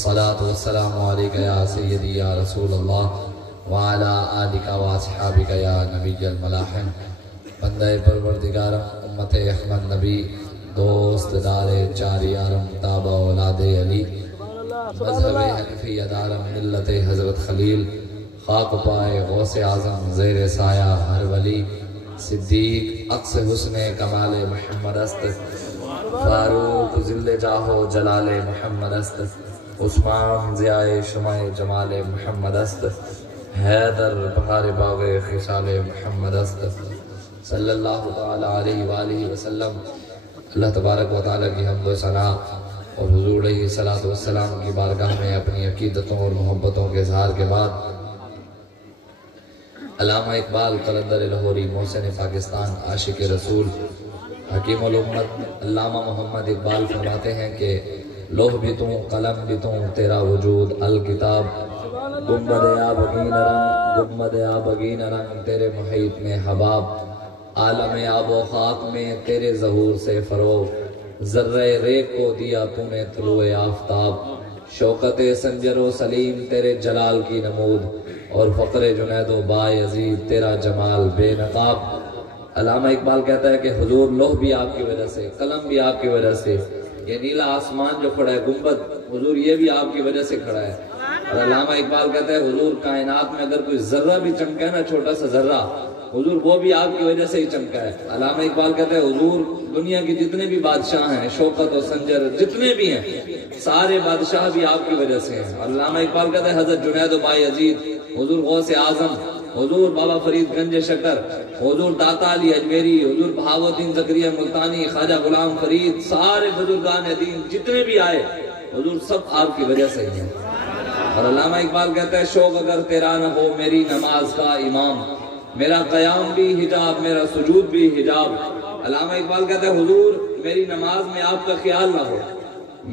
الصلاة والسلام علیکہ یا سیدی یا رسول اللہ وعلا آلکہ واصحابکہ یا نبی الملاحم۔ بندہ پروردگارم امت احمد نبی دوست دار چار یارم تابع اولاد علی مذہب حنفی ادارم ملت حضرت خلیل خاک پائے غوث اعظم زیر سایہ ہر ولی صدیق عکس حسن کمال محمد است فاروق ذل جاہو جلال محمد است عثمان ضیاء شمع جمال محمد است حیدر بہار باغ خصال محمد است صلی اللہ تعالی علیہ وآلہ وسلم۔ اللہ تبارک و تعالی کی حمد و ثنا اور حضور علیہ السلام کی بارگاہ میں اپنی عقیدتوں اور محبتوں کے اظہار کے بعد علامہ اقبال قلندر لاہوری محسن پاکستان عاشق رسول حکیم الامت علامہ محمد اقبال فرماتے ہیں کہ لوح بھی توں قلم بھی توں تیرا وجود الکتاب گنبد آبگین رنگ تیرے محیط میں حباب عالم آب و خاک میں تیرے ظہور سے فروغ ذرہ ریگ کو دیا تو نے طلوع آفتاب شوکت سنجر و سلیم تیرے جلال کی نمود اور فقر جنید و بایزید تیرا جمال بے نقاب۔ علامہ اقبال کہتا ہے کہ حضور لوح بھی آپ کی وجہ سے قلم بھی آپ کی وجہ سے یہ نیلا آسمان جو کھڑا ہے گنبد حضور یہ بھی آپ کی وجہ سے کھڑا ہے۔ اور علامہ اقبال کہتا ہے حضور کائنات میں اگر کوئی ذرہ بھی چمکا ہے نا چھوٹا سا ذرہ حضور وہ بھی آپ کی وجہ سے ہی چمکا ہے۔ علامہ اقبال کہتا ہے حضور دنیا کی جتنے بھی بادشاہ ہیں شوکت و سنجر جتنے بھی ہیں سارے بادشاہ بھی آپ کی وجہ سے ہیں۔ علامہ اقبال کہتا ہے حضرت جنید و بایزید حضور غوث اعظم حضور بابا فرید گنج شکر حضور داتا علی اجمیری حضور بہاؤالدین زکریا ملتانی خواجہ غلام فرید سارے بزرگان دین جتنے بھی آئے حضور سب آپ کی وجہ سے ہی ہیں۔ اور علامہ اقبال کہتا ہے شوق اگر تیرا نہ ہو میری نماز کا امام میرا قیام بھی حجاب میرا سجود بھی حجاب۔ علامہ اقبال کہتا ہے حضور میری نماز میں آپ کا خیال نہ ہو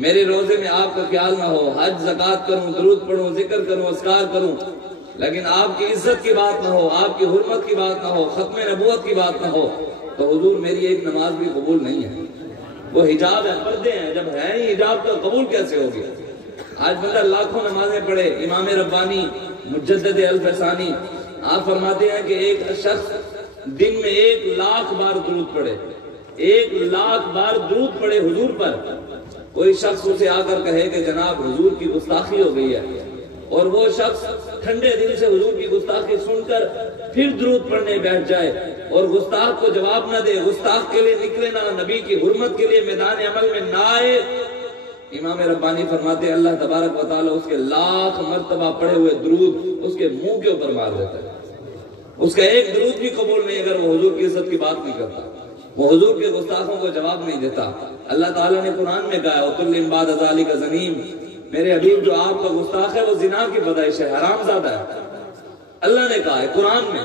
میرے روزے میں آپ کا خیال نہ ہو حج زکوٰۃ کروں درود پڑھوں ذکر کروں اذکار کروں لیکن آپ کی عزت کی بات نہ ہو آپ کی حرمت کی بات نہ ہو ختم نبوت کی بات نہ ہو تو حضور میری ایک نماز بھی قبول نہیں ہے۔ وہ حجاب ہے پردے ہیں جب ہے ہی حجاب تو قبول کیسے ہو گیا؟ آج بندہ لاکھوں نمازیں پڑھے امام ربانی مجدد الفسانی آپ فرماتے ہیں کہ ایک شخص دن میں 1,00,000 بار درود پڑھے 1,00,000 بار درود پڑھے حضور پر کوئی شخص اسے آ کر کہے کہ جناب حضور کی گستاخی ہو گئی ہے اور وہ شخص ٹھنڈے دل سے حضور کی گستاخی سن کر پھر درود پڑھنے بیٹھ جائے اور گستاخ کو جواب نہ دے گستاخ کے لیے نکلے نہ نبی کی حرمت کے لیے میدان عمل میں نہ آئے امام ربانی فرماتے ہیں اللہ تبارک و تعالی اس کے 1,00,000 مرتبہ پڑھے ہوئے درود اس کے منہ کے اوپر مار دیتا ہے۔ اس کا ایک درود بھی قبول نہیں اگر وہ حضور کی عزت کی بات نہیں کرتا وہ حضور کے گستاخوں کو جواب نہیں دیتا۔ اللہ تعالیٰ نے قرآن میں کہا وَكُلٍّ بَعْدَ ذَلِكَ زَنِيمٌ میرے حبیب جو آپ کا گستاخ ہے وہ زنا کی پیدائش ہے حرام زادہ ہے۔ اللہ نے کہا ہے قرآن میں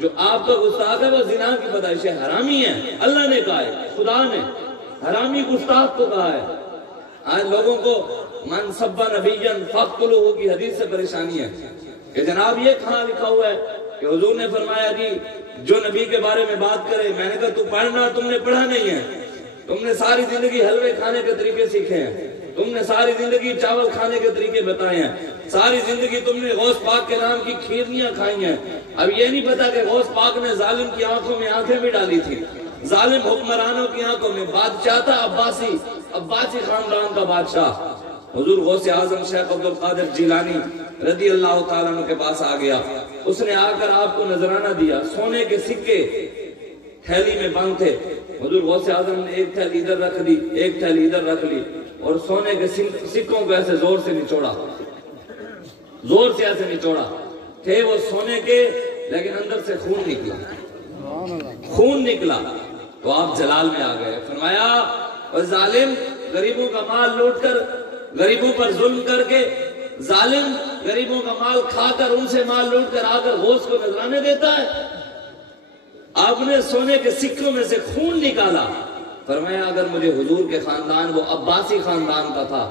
جو آپ کا گستاخ ہے وہ زنا کی پیدائش ہے حرامی ہے۔ اللہ نے کہا ہے خدا نے حرامی گستاخ کو کہا ہے۔ آج لوگوں کو من سب نبیًا فاقتلوہ کی حدیث سے پریشانی ہے کہ جناب یہ کہاں لکھا ہوا ہے کہ حضور نے فرمایا کہ جو نبی کے بارے میں بات کرے میں نے کہا تو پڑھنا تم نے پڑھا نہیں ہے تم نے ساری زندگی حلوے کھانے کے طریقے سیکھے ہیں تم نے ساری زندگی چاول کھانے کے طریقے بتائے ہیں ساری زندگی تم نے غوث پاک کے نام کی کھیرنیاں کھائی ہیں اب یہ نہیں پتا کہ غوث پاک نے ظالم کی آنکھوں میں آنکھیں بھی ڈالی تھی ظالم حکمرانوں کی آنکھوں میں بادشاہ تھا عباسی خاندان کا بادشاہ حضور غوث اعظم شیخ عبدالقادر جیلانی رضی اللہ تعالیٰ عنہ کے پاس آ گیا اس نے آ کر آپ کو نذرانہ دیا سونے کے سکے تھیلی میں بند تھے حضور غوث اعظم نے ایک تھیلی ادھر رکھ دی ایک تھیلی ادھر رکھ لی اور سونے کے سکوں کو ایسے زور سے نچوڑا تھے وہ سونے کے لیکن اندر سے خون نکلا تو آپ جلال میں آ گئے فرمایا ظالم غریبوں کا مال لوٹ کر غریبوں پر ظلم کر کے ظالم غریبوں کا مال کھا کر ان سے مال لوٹ کر آ کر غوث کو نذرانے دیتا ہے آپ نے سونے کے سکوں میں سے خون نکالا فرمایا اگر مجھے حضور کے خاندان وہ عباسی خاندان کا تھا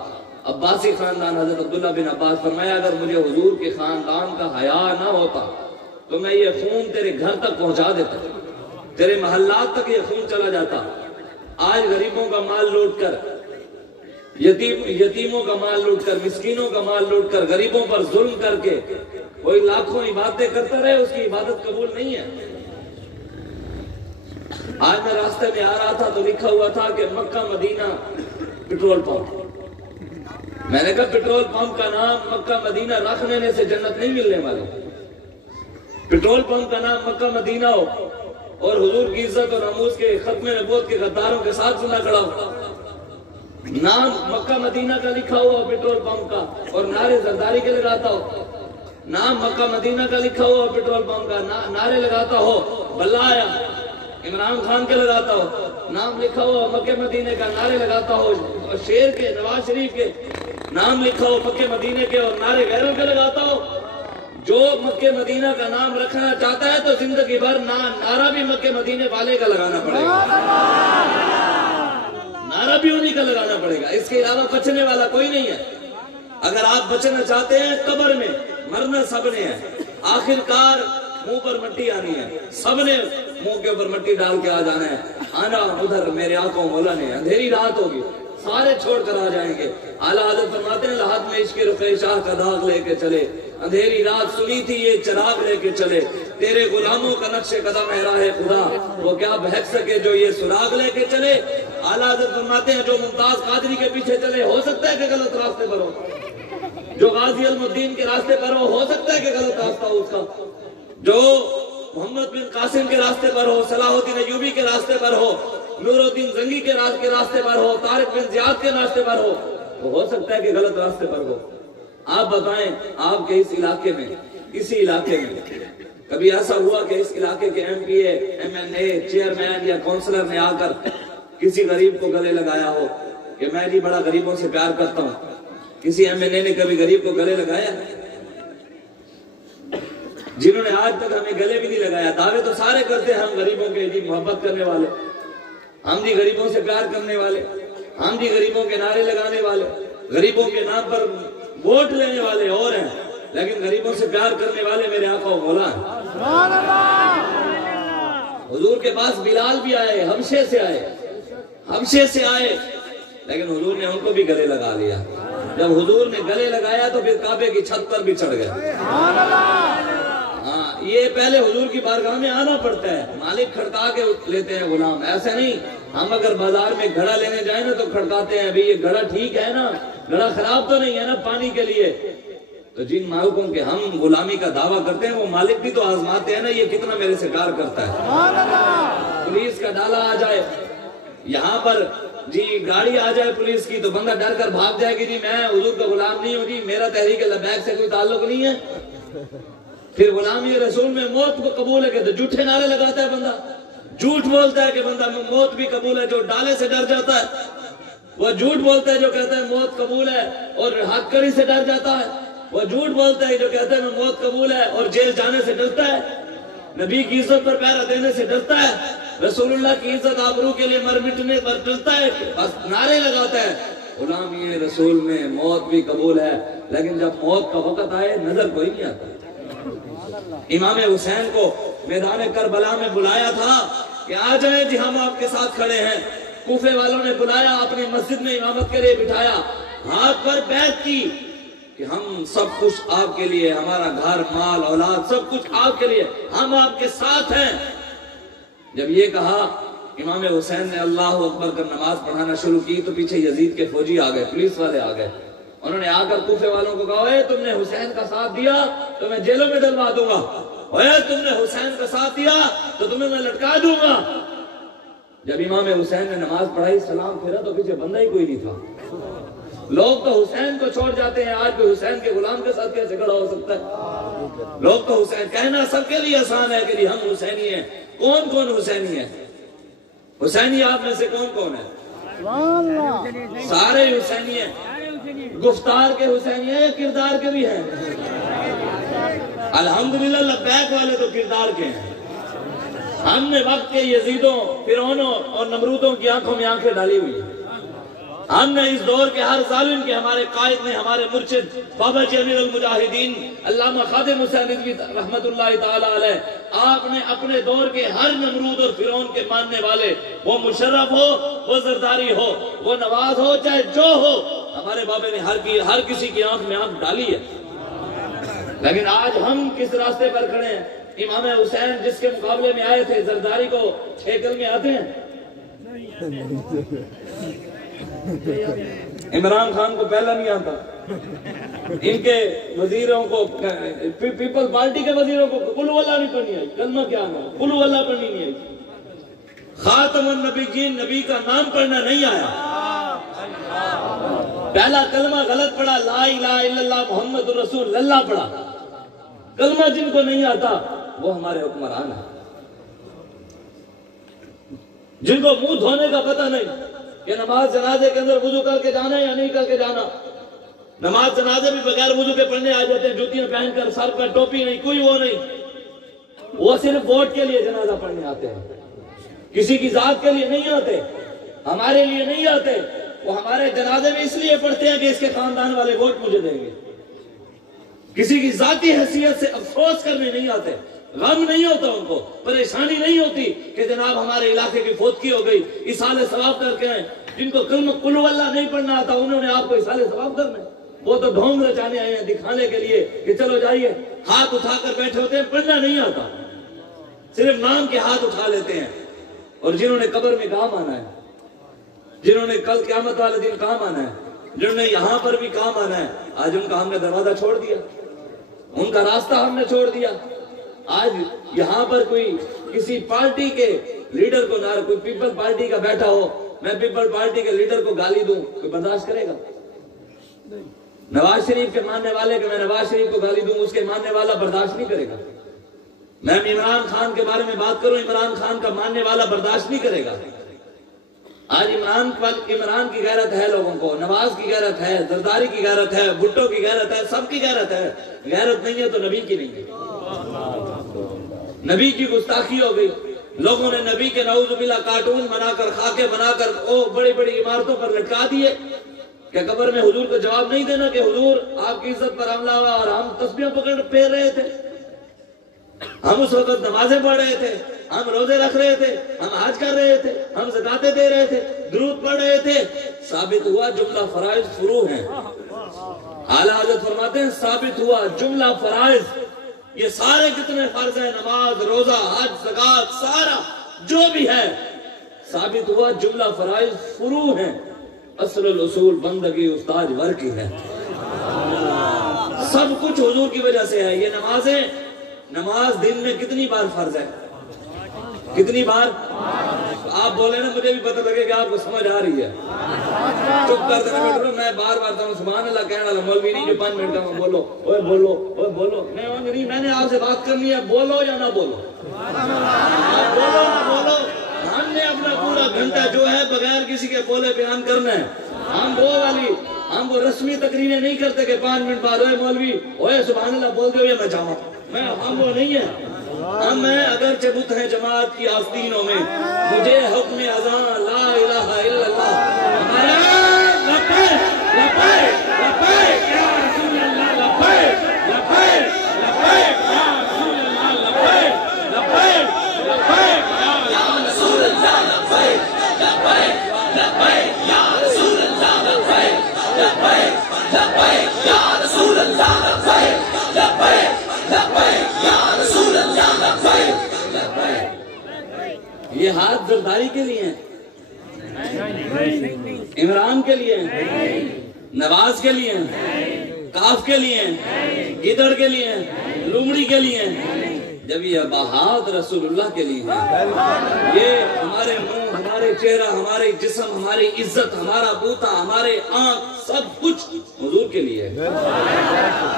عباسی خاندان حضرت عبداللہ بن عباس فرمایا اگر مجھے حضور کے خاندان کا حیا نہ ہوتا تو میں یہ خون تیرے گھر تک پہنچا دیتا تیرے محلات تک یہ خون چلا جاتا آج غریبوں کا مال لوٹ کر یتیموں کا مال لوٹ کر، مسکینوں کا مال لوٹ کر، غریبوں پر ظلم کر کے کوئی لاکھوں عبادتیں کرتا رہے، اس کی عبادت قبول نہیں ہے۔ آج میں راستے میں آ رہا تھا تو لکھا ہوا تھا کہ مکہ مدینہ پیٹرول پمپ۔ میں نے کہا پیٹرول پمپ کا نام مکہ مدینہ رکھ لینے سے جنت نہیں ملنے والی۔ پیٹرول پمپ کا نام مکہ مدینہ ہو اور حضور کی عزت اور ناموس کے ختم نبوت کے غداروں کے ساتھ زندہ کھڑا ہو، نام مکہ مدینہ کا لکھا ہوا پیٹرول پمپ کا اور نعرے زرداری کے لگاتا ہو، نام مکہ مدینہ کا لکھا ہوا پیٹرول پمپ کا نعرے لگاتا ہو، بلّہ آیا عمران خان کے لگاتا ہو، نام لکھا ہوا مکہ مدینہ کا نعرے لگاتا ہو، شیر کے نواز شریف کے نام لکھا ہو مکہ مدینہ کے اور نعرے غیروں کے لگاتا ہو۔ جو مکہ مدینہ کا نام رکھنا چاہتا ہے تو زندگی بھر نعرہ بھی مکہ مدینہ والے کا لگانا پڑے گا، نعرہ بھی انہی کا لگانا پڑے گا، اس کے علاوہ بچنے والا کوئی نہیں ہے۔ اگر آپ بچنا چاہتے ہیں قبر میں مرنا سب نے ہے، آخر کار منہ پر مٹی آنی ہے، سب نے منہ کے اوپر مٹی ڈال کے آ جانا ہے۔ آنا ادھر میرے آنکھوں مولا نے، اندھیری رات ہوگی، سارے چھوڑ کر آ جائیں گے۔ اعلیٰ حضرت فرماتے ہیں لحد میں عشق رخ شاہ کا داغ لے کے چلے، اندھیری رات سنی تھی یہ چراغ لے کے چلے، تیرے غلاموں کا نقش قدم ہے راہ خدا، وہ کیا بہک سکے جو یہ سراغ لے کے چلے۔ اعلیٰ حضرت فرماتے ہیں جو ممتاز قادری کے پیچھے چلے ہو سکتا ہے کہ غلط راستے پر ہو، جو غازی علم الدین کے راستے پر ہو سکتا ہے کہ غلط راستہ ہو اس کا، جو محمد بن قاسم کے راستے پر ہو، صلاح الدین ایوبی کے راستے پر ہو، نور الدین زنگی کے راستے پر ہو، طارق بن زیاد کے راستے پر ہو سکتا ہے کہ غلط راستے پر ہو۔ آپ بتائیں آپ کے اس علاقے میں، اسی علاقے میں کبھی ایسا ہوا کہ اس علاقے کے ایم پی اے، ایم این اے، چیئرمین یا کونسلر نے آ کر کسی غریب کو گلے لگایا ہو کہ میں جی بڑا غریبوں سے پیار کرتا ہوں؟ کسی ایم این اے نے کبھی غریب کو گلے لگایا؟ جنہوں نے آج تک ہمیں گلے بھی نہیں لگایا، دعوے تو سارے کرتے ہیں ہم غریبوں کے جی محبت کرنے والے، ہم جی غریبوں سے پیار کرنے والے، ہم جی غریبوں کے نعرے لگانے والے، غریبوں کے نام پر ووٹ لینے والے اور ہیں، لیکن غریبوں سے پیار کرنے والے میرے آقا و مولا ہیں۔ حضور کے پاس بلال بھی آئے، حبشے سے آئے، لیکن حضور نے ان کو بھی گلے لگا لیا۔ جب حضور نے گلے لگایا تو پھر کعبے کی چھت پر بھی چڑھ گئے۔ ہاں، یہ پہلے حضور کی بارگاہ میں آنا پڑتا ہے، مالک کھڑکا کے لیتے ہیں غلام، ایسے نہیں ہم اگر بازار میں گھڑا لینے جائیں نا تو کھڑکاتے ہیں، ابھی یہ گھڑا ٹھیک ہے نا، گھڑا خراب تو نہیں ہے نا پانی کے لیے؟ تو جن مالکوں کے ہم غلامی کا دعویٰ کرتے ہیں وہ مالک بھی تو آزماتے ہیں نا یہ کتنا میرے سے پیار کرتا ہے۔ پولیس کا ڈالا آ جائے یہاں پر جی، گاڑی آ جائے پولیس کی تو بندہ ڈر کر بھاگ جائے گی جی میں حضور کا غلام نہیں ہوں جی، میرا تحریک لبیک سے کوئی تعلق نہیں ہے۔ پھر غلامی رسول میں موت کو قبول ہے کہ تو جھوٹے نعرے لگاتا ہے بندہ، جھوٹ بولتا ہے کہ بندہ موت بھی قبول ہے، جو ڈالے سے ڈر جاتا ہے وہ جھوٹ بولتا ہے، جو کہتا ہے موت قبول ہے اور ہاتھ کڑی سے ڈر جاتا ہے وہ جھوٹ بولتا ہے، جو کہتا ہے موت قبول ہے اور جیل جانے سے ڈرتا ہے، نبی کی عزت پر پہرا دینے سے ڈرتا ہے، رسول اللہ کی عزت آبرو کے لیے مر مٹنے پر ڈرتا ہے، بس نعرے لگاتا ہے۔ غلامی رسول میں موت بھی قبول ہے، لیکن جب موت کا وقت آئے نظر کوئی نہیں آتا۔ امام حسین کو میدان کربلا میں بلایا تھا کہ آ جائیں جی ہم آپ کے ساتھ کھڑے ہیں، کوفے والوں نے بلایا، اپنی مسجد میں امامت کے لیے بٹھایا، ہاتھ پر بیعت کی کہ ہم سب کچھ آپ کے لیے، ہمارا گھر مال اولاد سب کچھ آپ کے لیے، ہم آپ کے ساتھ ہیں۔ جب یہ کہا امام حسین نے اللہ اکبر کر نماز پڑھانا شروع کی تو پیچھے یزید کے فوجی آ گئے، پولیس والے آ گئے، انہوں نے آ کر کوفے والوں کو کہا اے تم نے حسین کا ساتھ دیا تو میں جیلوں میں ڈلوا دوں گا، اے تم نے حسین کا ساتھ دیا تو تمہیں میں لٹکا دوں گا۔ جب امام حسین نے نماز پڑھائی سلام پھرا تو پیچھے بندہ ہی کوئی نہیں تھا۔ لوگ تو حسین کو چھوڑ جاتے ہیں، آج کوئی حسین کے غلام کے ساتھ کیسے کھڑا ہو سکتا ہے؟ لوگ تو حسین کہنا سب کے لیے آسان ہے کہ ہم حسینی ہیں، کون کون حسینی ہے؟ حسینی آپ میں سے کون کون ہے؟ سارے حسینی ہیں، گفتار کے حسینی ہیں یا کردار کے بھی ہیں؟ الحمدللہ لبیک والے تو کردار کے ہیں۔ ہم نے وقت کے یزیدوں، فرعونوں اور نمرودوں کی آنکھوں میں آنکھیں ڈالی ہوئی ہیں، ہم نے اس دور کے ہر ظالم کے، ہمارے قائد نے، ہمارے مرشد بابا جی امیر المجاہدین علامہ خادم حسین ندوی رحمت اللہ تعالی علیہ، آپ نے اپنے دور کے ہر نمرود اور فرعون کے ماننے والے وہ مشرف ہو وہ زرداری ہو، وہ نواز ہو، چاہے جو ہو، ہمارے بابے نے ہر کسی کی آنکھ میں آنکھ ڈالی ہے۔ لیکن آج ہم کس راستے پر کھڑے ہیں؟ امام حسین جس کے مقابلے میں آئے تھے، زرداری کو ہیکل میں آتے ہیں؟ عمران خان کو پہلا نہیں آتا، ان کے وزیروں کو، پیپل پارٹی کے وزیروں کو قل ہو اللہ نہیں پڑھنی آئی، کلمہ کیا آنا، قل ہو اللہ پڑھنی نہیں آئی، خاتم النبیین نبی کا نام پڑھنا نہیں آیا، پہلا کلمہ غلط پڑھا، لا الہ الا اللہ محمد رسول اللہ پڑھا۔ کلمہ جن کو نہیں آتا وہ ہمارے حکمران ہیں، جن کو منہ دھونے کا پتہ نہیں کہ نماز جنازے کے اندر وضو کر کے جانا یا نہیں کر کے جانا۔ نماز جنازے بھی بغیر وضو کے پڑھنے آ جاتے ہیں، جوتیاں پہن کر، سر پر ٹوپی نہیں، کوئی وہ نہیں، وہ صرف ووٹ کے لیے جنازہ پڑھنے آتے ہیں، کسی کی ذات کے لیے نہیں آتے، ہمارے لیے نہیں آتے۔ وہ ہمارے جنازے میں اس لیے پڑھتے ہیں کہ اس کے خاندان والے ووٹ مجھے دیں گے، کسی کی ذاتی حیثیت سے افسوس کرنے نہیں آتے، غم نہیں ہوتا ان کو، پریشانی نہیں ہوتی کہ جناب ہمارے علاقے کی فوتگی ہو گئی، اصالِ ثواب کر کے ہیں۔ جن کو کلمہ قل ہو اللہ نہیں پڑھنا آتا انہوں نے آپ کو اصالِ ثواب کرنا ہے، وہ تو ڈھونگ رچانے آئے ہیں دکھانے کے لیے کہ چلو جائیے، ہاتھ اٹھا کر بیٹھے ہوتے ہیں، پڑھنا نہیں آتا، صرف نام کے ہاتھ اٹھا لیتے ہیں۔ اور جنہوں نے قبر میں کام آنا ہے، جنہوں نے کل قیامت والے دن کام آنا ہے، جنہوں نے یہاں پر بھی کام آنا ہے، آج ان کا ہم نے دروازہ چھوڑ دیا، ان کا راستہ ہم نے چھوڑ دیا۔ آج یہاں پر کوئی کسی پارٹی کے لیڈر کو نہ، کوئی پیپل پارٹی کا بیٹھا ہو، میں پیپل پارٹی کے لیڈر کو گالی دوں، کوئی برداشت کرے گا؟ نواز شریف کے ماننے والے کہ میں نواز شریف کو گالی دوں، اس کے ماننے والا برداشت نہیں کرے گا۔ میں عمران خان کے بارے میں بات کروں، عمران خان کا ماننے والا برداشت نہیں کرے گا۔ آج عمران کی غیرت ہے لوگوں کو، نواز کی غیرت ہے، زرداری کی غیرت ہے، بھٹو کی غیرت ہے، سب کی غیرت ہے۔ غیرت نہیں ہے تو نبی کی نہیں ہے۔ نبی کی گستاخی ہو گئی، لوگوں نے نبی کے نعوذ باللہ کارٹون بنا کر، خاکے بنا کر بڑی بڑی عمارتوں پر لٹکا دیے کہ قبر میں حضور کو جواب نہیں دینا کہ حضور آپ کی عزت پر حملہ ہوا اور ہم تسبیحیں پکڑ پھیر رہے تھے، ہم اس وقت نمازیں پڑھ رہے تھے، ہم روزے رکھ رہے تھے، ہم حج کر رہے تھے، ہم زکاتیں دے رہے تھے، درود پڑھ رہے تھے۔ ثابت ہوا جملہ فرائض فروع ہیں۔ اعلیٰ حضرت فرماتے ہیں ثابت ہوا جملہ فرائض، یہ سارے کتنے فرض ہیں، نماز، روزہ، حج، زکات، سارا جو بھی ہے، ثابت ہوا جملہ فرائض فروع ہیں۔ اصل الاصول بندگی استاج ور کی ہے، سب کچھ حضور کی وجہ سے ہے۔ یہ نماز دن میں کتنی بار فرض ہے؟ کتنی بار؟ آپ بولے نا، مجھے بھی پتہ لگے کہ آپ کو سمجھ آ رہی ہے۔ چپ کر دینا بیٹھو، میں بار بار کہوں سبحان اللہ کہنے والا مولوی نہیں جو 5 منٹ کا بولو، اوے بولو، اوے بولو، میں نے آپ سے بات کرنی ہے، بولو یا نہ بولو، بولو نہ بولو۔ ہم نے اپنا پورا گھنٹہ جو ہے بغیر کسی کے بولے بیان کرنا ہے۔ ہم وہ رسمی تقریریں نہیں کرتے کہ 5 منٹ بعد اوے مولوی اوے سبحان اللہ بول دو یا میں جاؤں، ہم وہ نہیں ہے۔ ہم ہیں اگرچہ بت ہیں جماعت کی آستینوں میں، مجھے حکم اذان لا الہ الا اللہ، لبیک لبیک لبیک یا رسول اللہ، لبیک لبیک لبیک یا رسول اللہ، لبیک لبیک لبیک یا رسول اللہ، لبیک لبیک لبیک یا رسول اللہ، لبیک لبیک لبیک یا رسول اللہ، لبیک لبیک لبیک یا رسول اللہ، لبیک لبیک۔ یہ ہاتھ زرداری کے لیے ہیں، عمران کے لیے ہیں، نواز کے لیے ہیں، کاف کے لیے ہیں، گدڑ کے لیے ہیں، لومڑی کے لیے ہیں۔ جب یہ بہاد رسول اللہ کے لیے ہیں، یہ ہمارے منہ، ہمارے چہرہ، ہمارے جسم، ہماری عزت، ہمارا بوتا، ہمارے آنکھ، سب کچھ حضور کے لیے ہے۔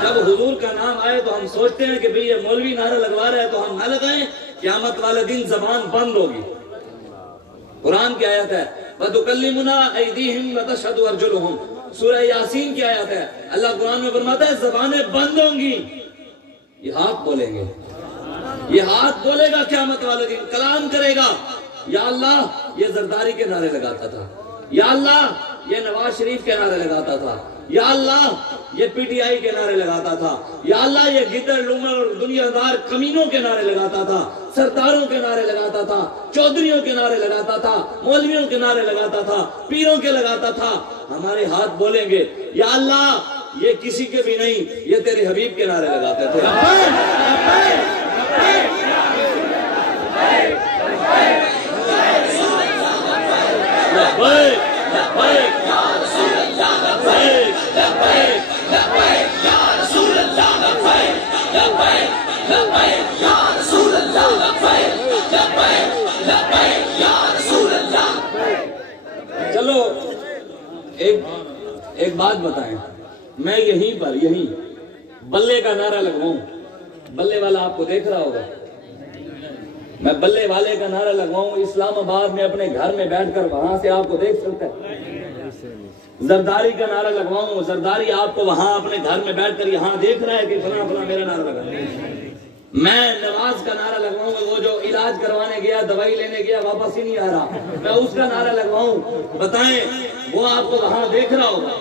جب حضور کا نام آئے تو ہم سوچتے ہیں کہ بھئی یہ مولوی نعرہ لگوا رہا ہے تو ہم نہ لگائیں، قیامت والے دن زبان بند ہوگی۔ قرآن کی آیت ہے وَتُكَلِّمُنَا أَيْدِيهِمْ وَتَشْهَدُ أَرْجُلُهُمْ، سورہ یاسین کی آیت ہے۔ اللہ قرآن میں فرماتا ہے زبانیں بند ہوں گی، یہ ہاتھ بولیں گے، یہ ہاتھ بولے گا قیامت والے دن، کلام کرے گا۔ یا اللہ یہ زرداری کے نعرے لگاتا تھا، یا اللہ یہ نواز شریف کے نعرے لگاتا تھا، یا اللہ یہ پی ٹی آئی کے نعرے لگاتا تھا، یا اللہ یہ گدڑ لومڑ اور دنیا دار کمینوں کے نعرے لگاتا تھا، سرداروں کے نعرے لگاتا تھا، چودھریوں کے نعرے لگاتا تھا، مولویوں کے نعرے لگاتا تھا، پیروں کے لگاتا تھا، ہمارے ہاتھ بولیں گے یا اللہ یہ کسی کے بھی نہیں، یہ تیرے حبیب کے نعرے لگاتے تھے۔ چلو ایک بات بتائیں، میں یہیں پر بلے کا نعرہ لگواؤں، بلے والا آپ کو دیکھ رہا ہوگا، میں بلے والے کا نعرہ لگواؤں اسلام آباد میں اپنے گھر میں بیٹھ کر، وہاں سے آپ کو دیکھ سکتا ہے۔ زرداری کا نعرہ لگواؤں، زرداری آپ کو وہاں اپنے گھر میں بیٹھ کر یہاں دیکھ رہا ہے کہ فلاں فلاں میرا نعرہ لگا۔ میں نواز کا نعرہ لگواؤں، وہ جو علاج کروانے گیا، دوائی لینے گیا، واپس ہی نہیں آ رہا، میں اس کا نعرہ لگواؤں، بتائیں وہ آپ کو وہاں دیکھ رہا ہوگا۔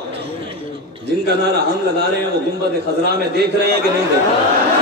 جن کا نعرہ ہم لگا رہے ہیں وہ گنبد خضرا میں دیکھ رہے ہیں کہ نہیں دیکھ رہے ہیں؟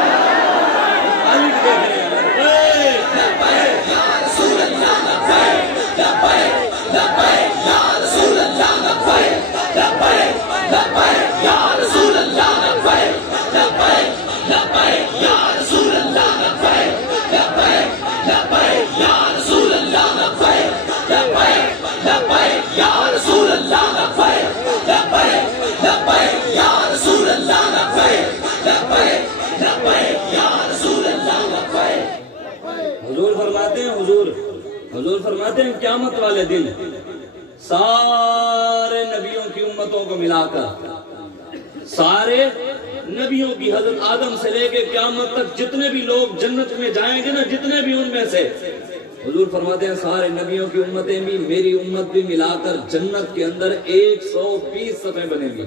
حضور فرماتے ہیں قیامت والے دن سارے نبیوں کی امتوں کو ملا کر، سارے نبیوں کی، حضرت آدم سے لے کے قیامت تک جتنے بھی لوگ جنت میں جائیں گے نا، جتنے بھی ان میں سے، حضور فرماتے ہیں سارے نبیوں کی امتیں بھی، میری امت بھی ملا کر جنت کے اندر 120 صفیں بنے گی۔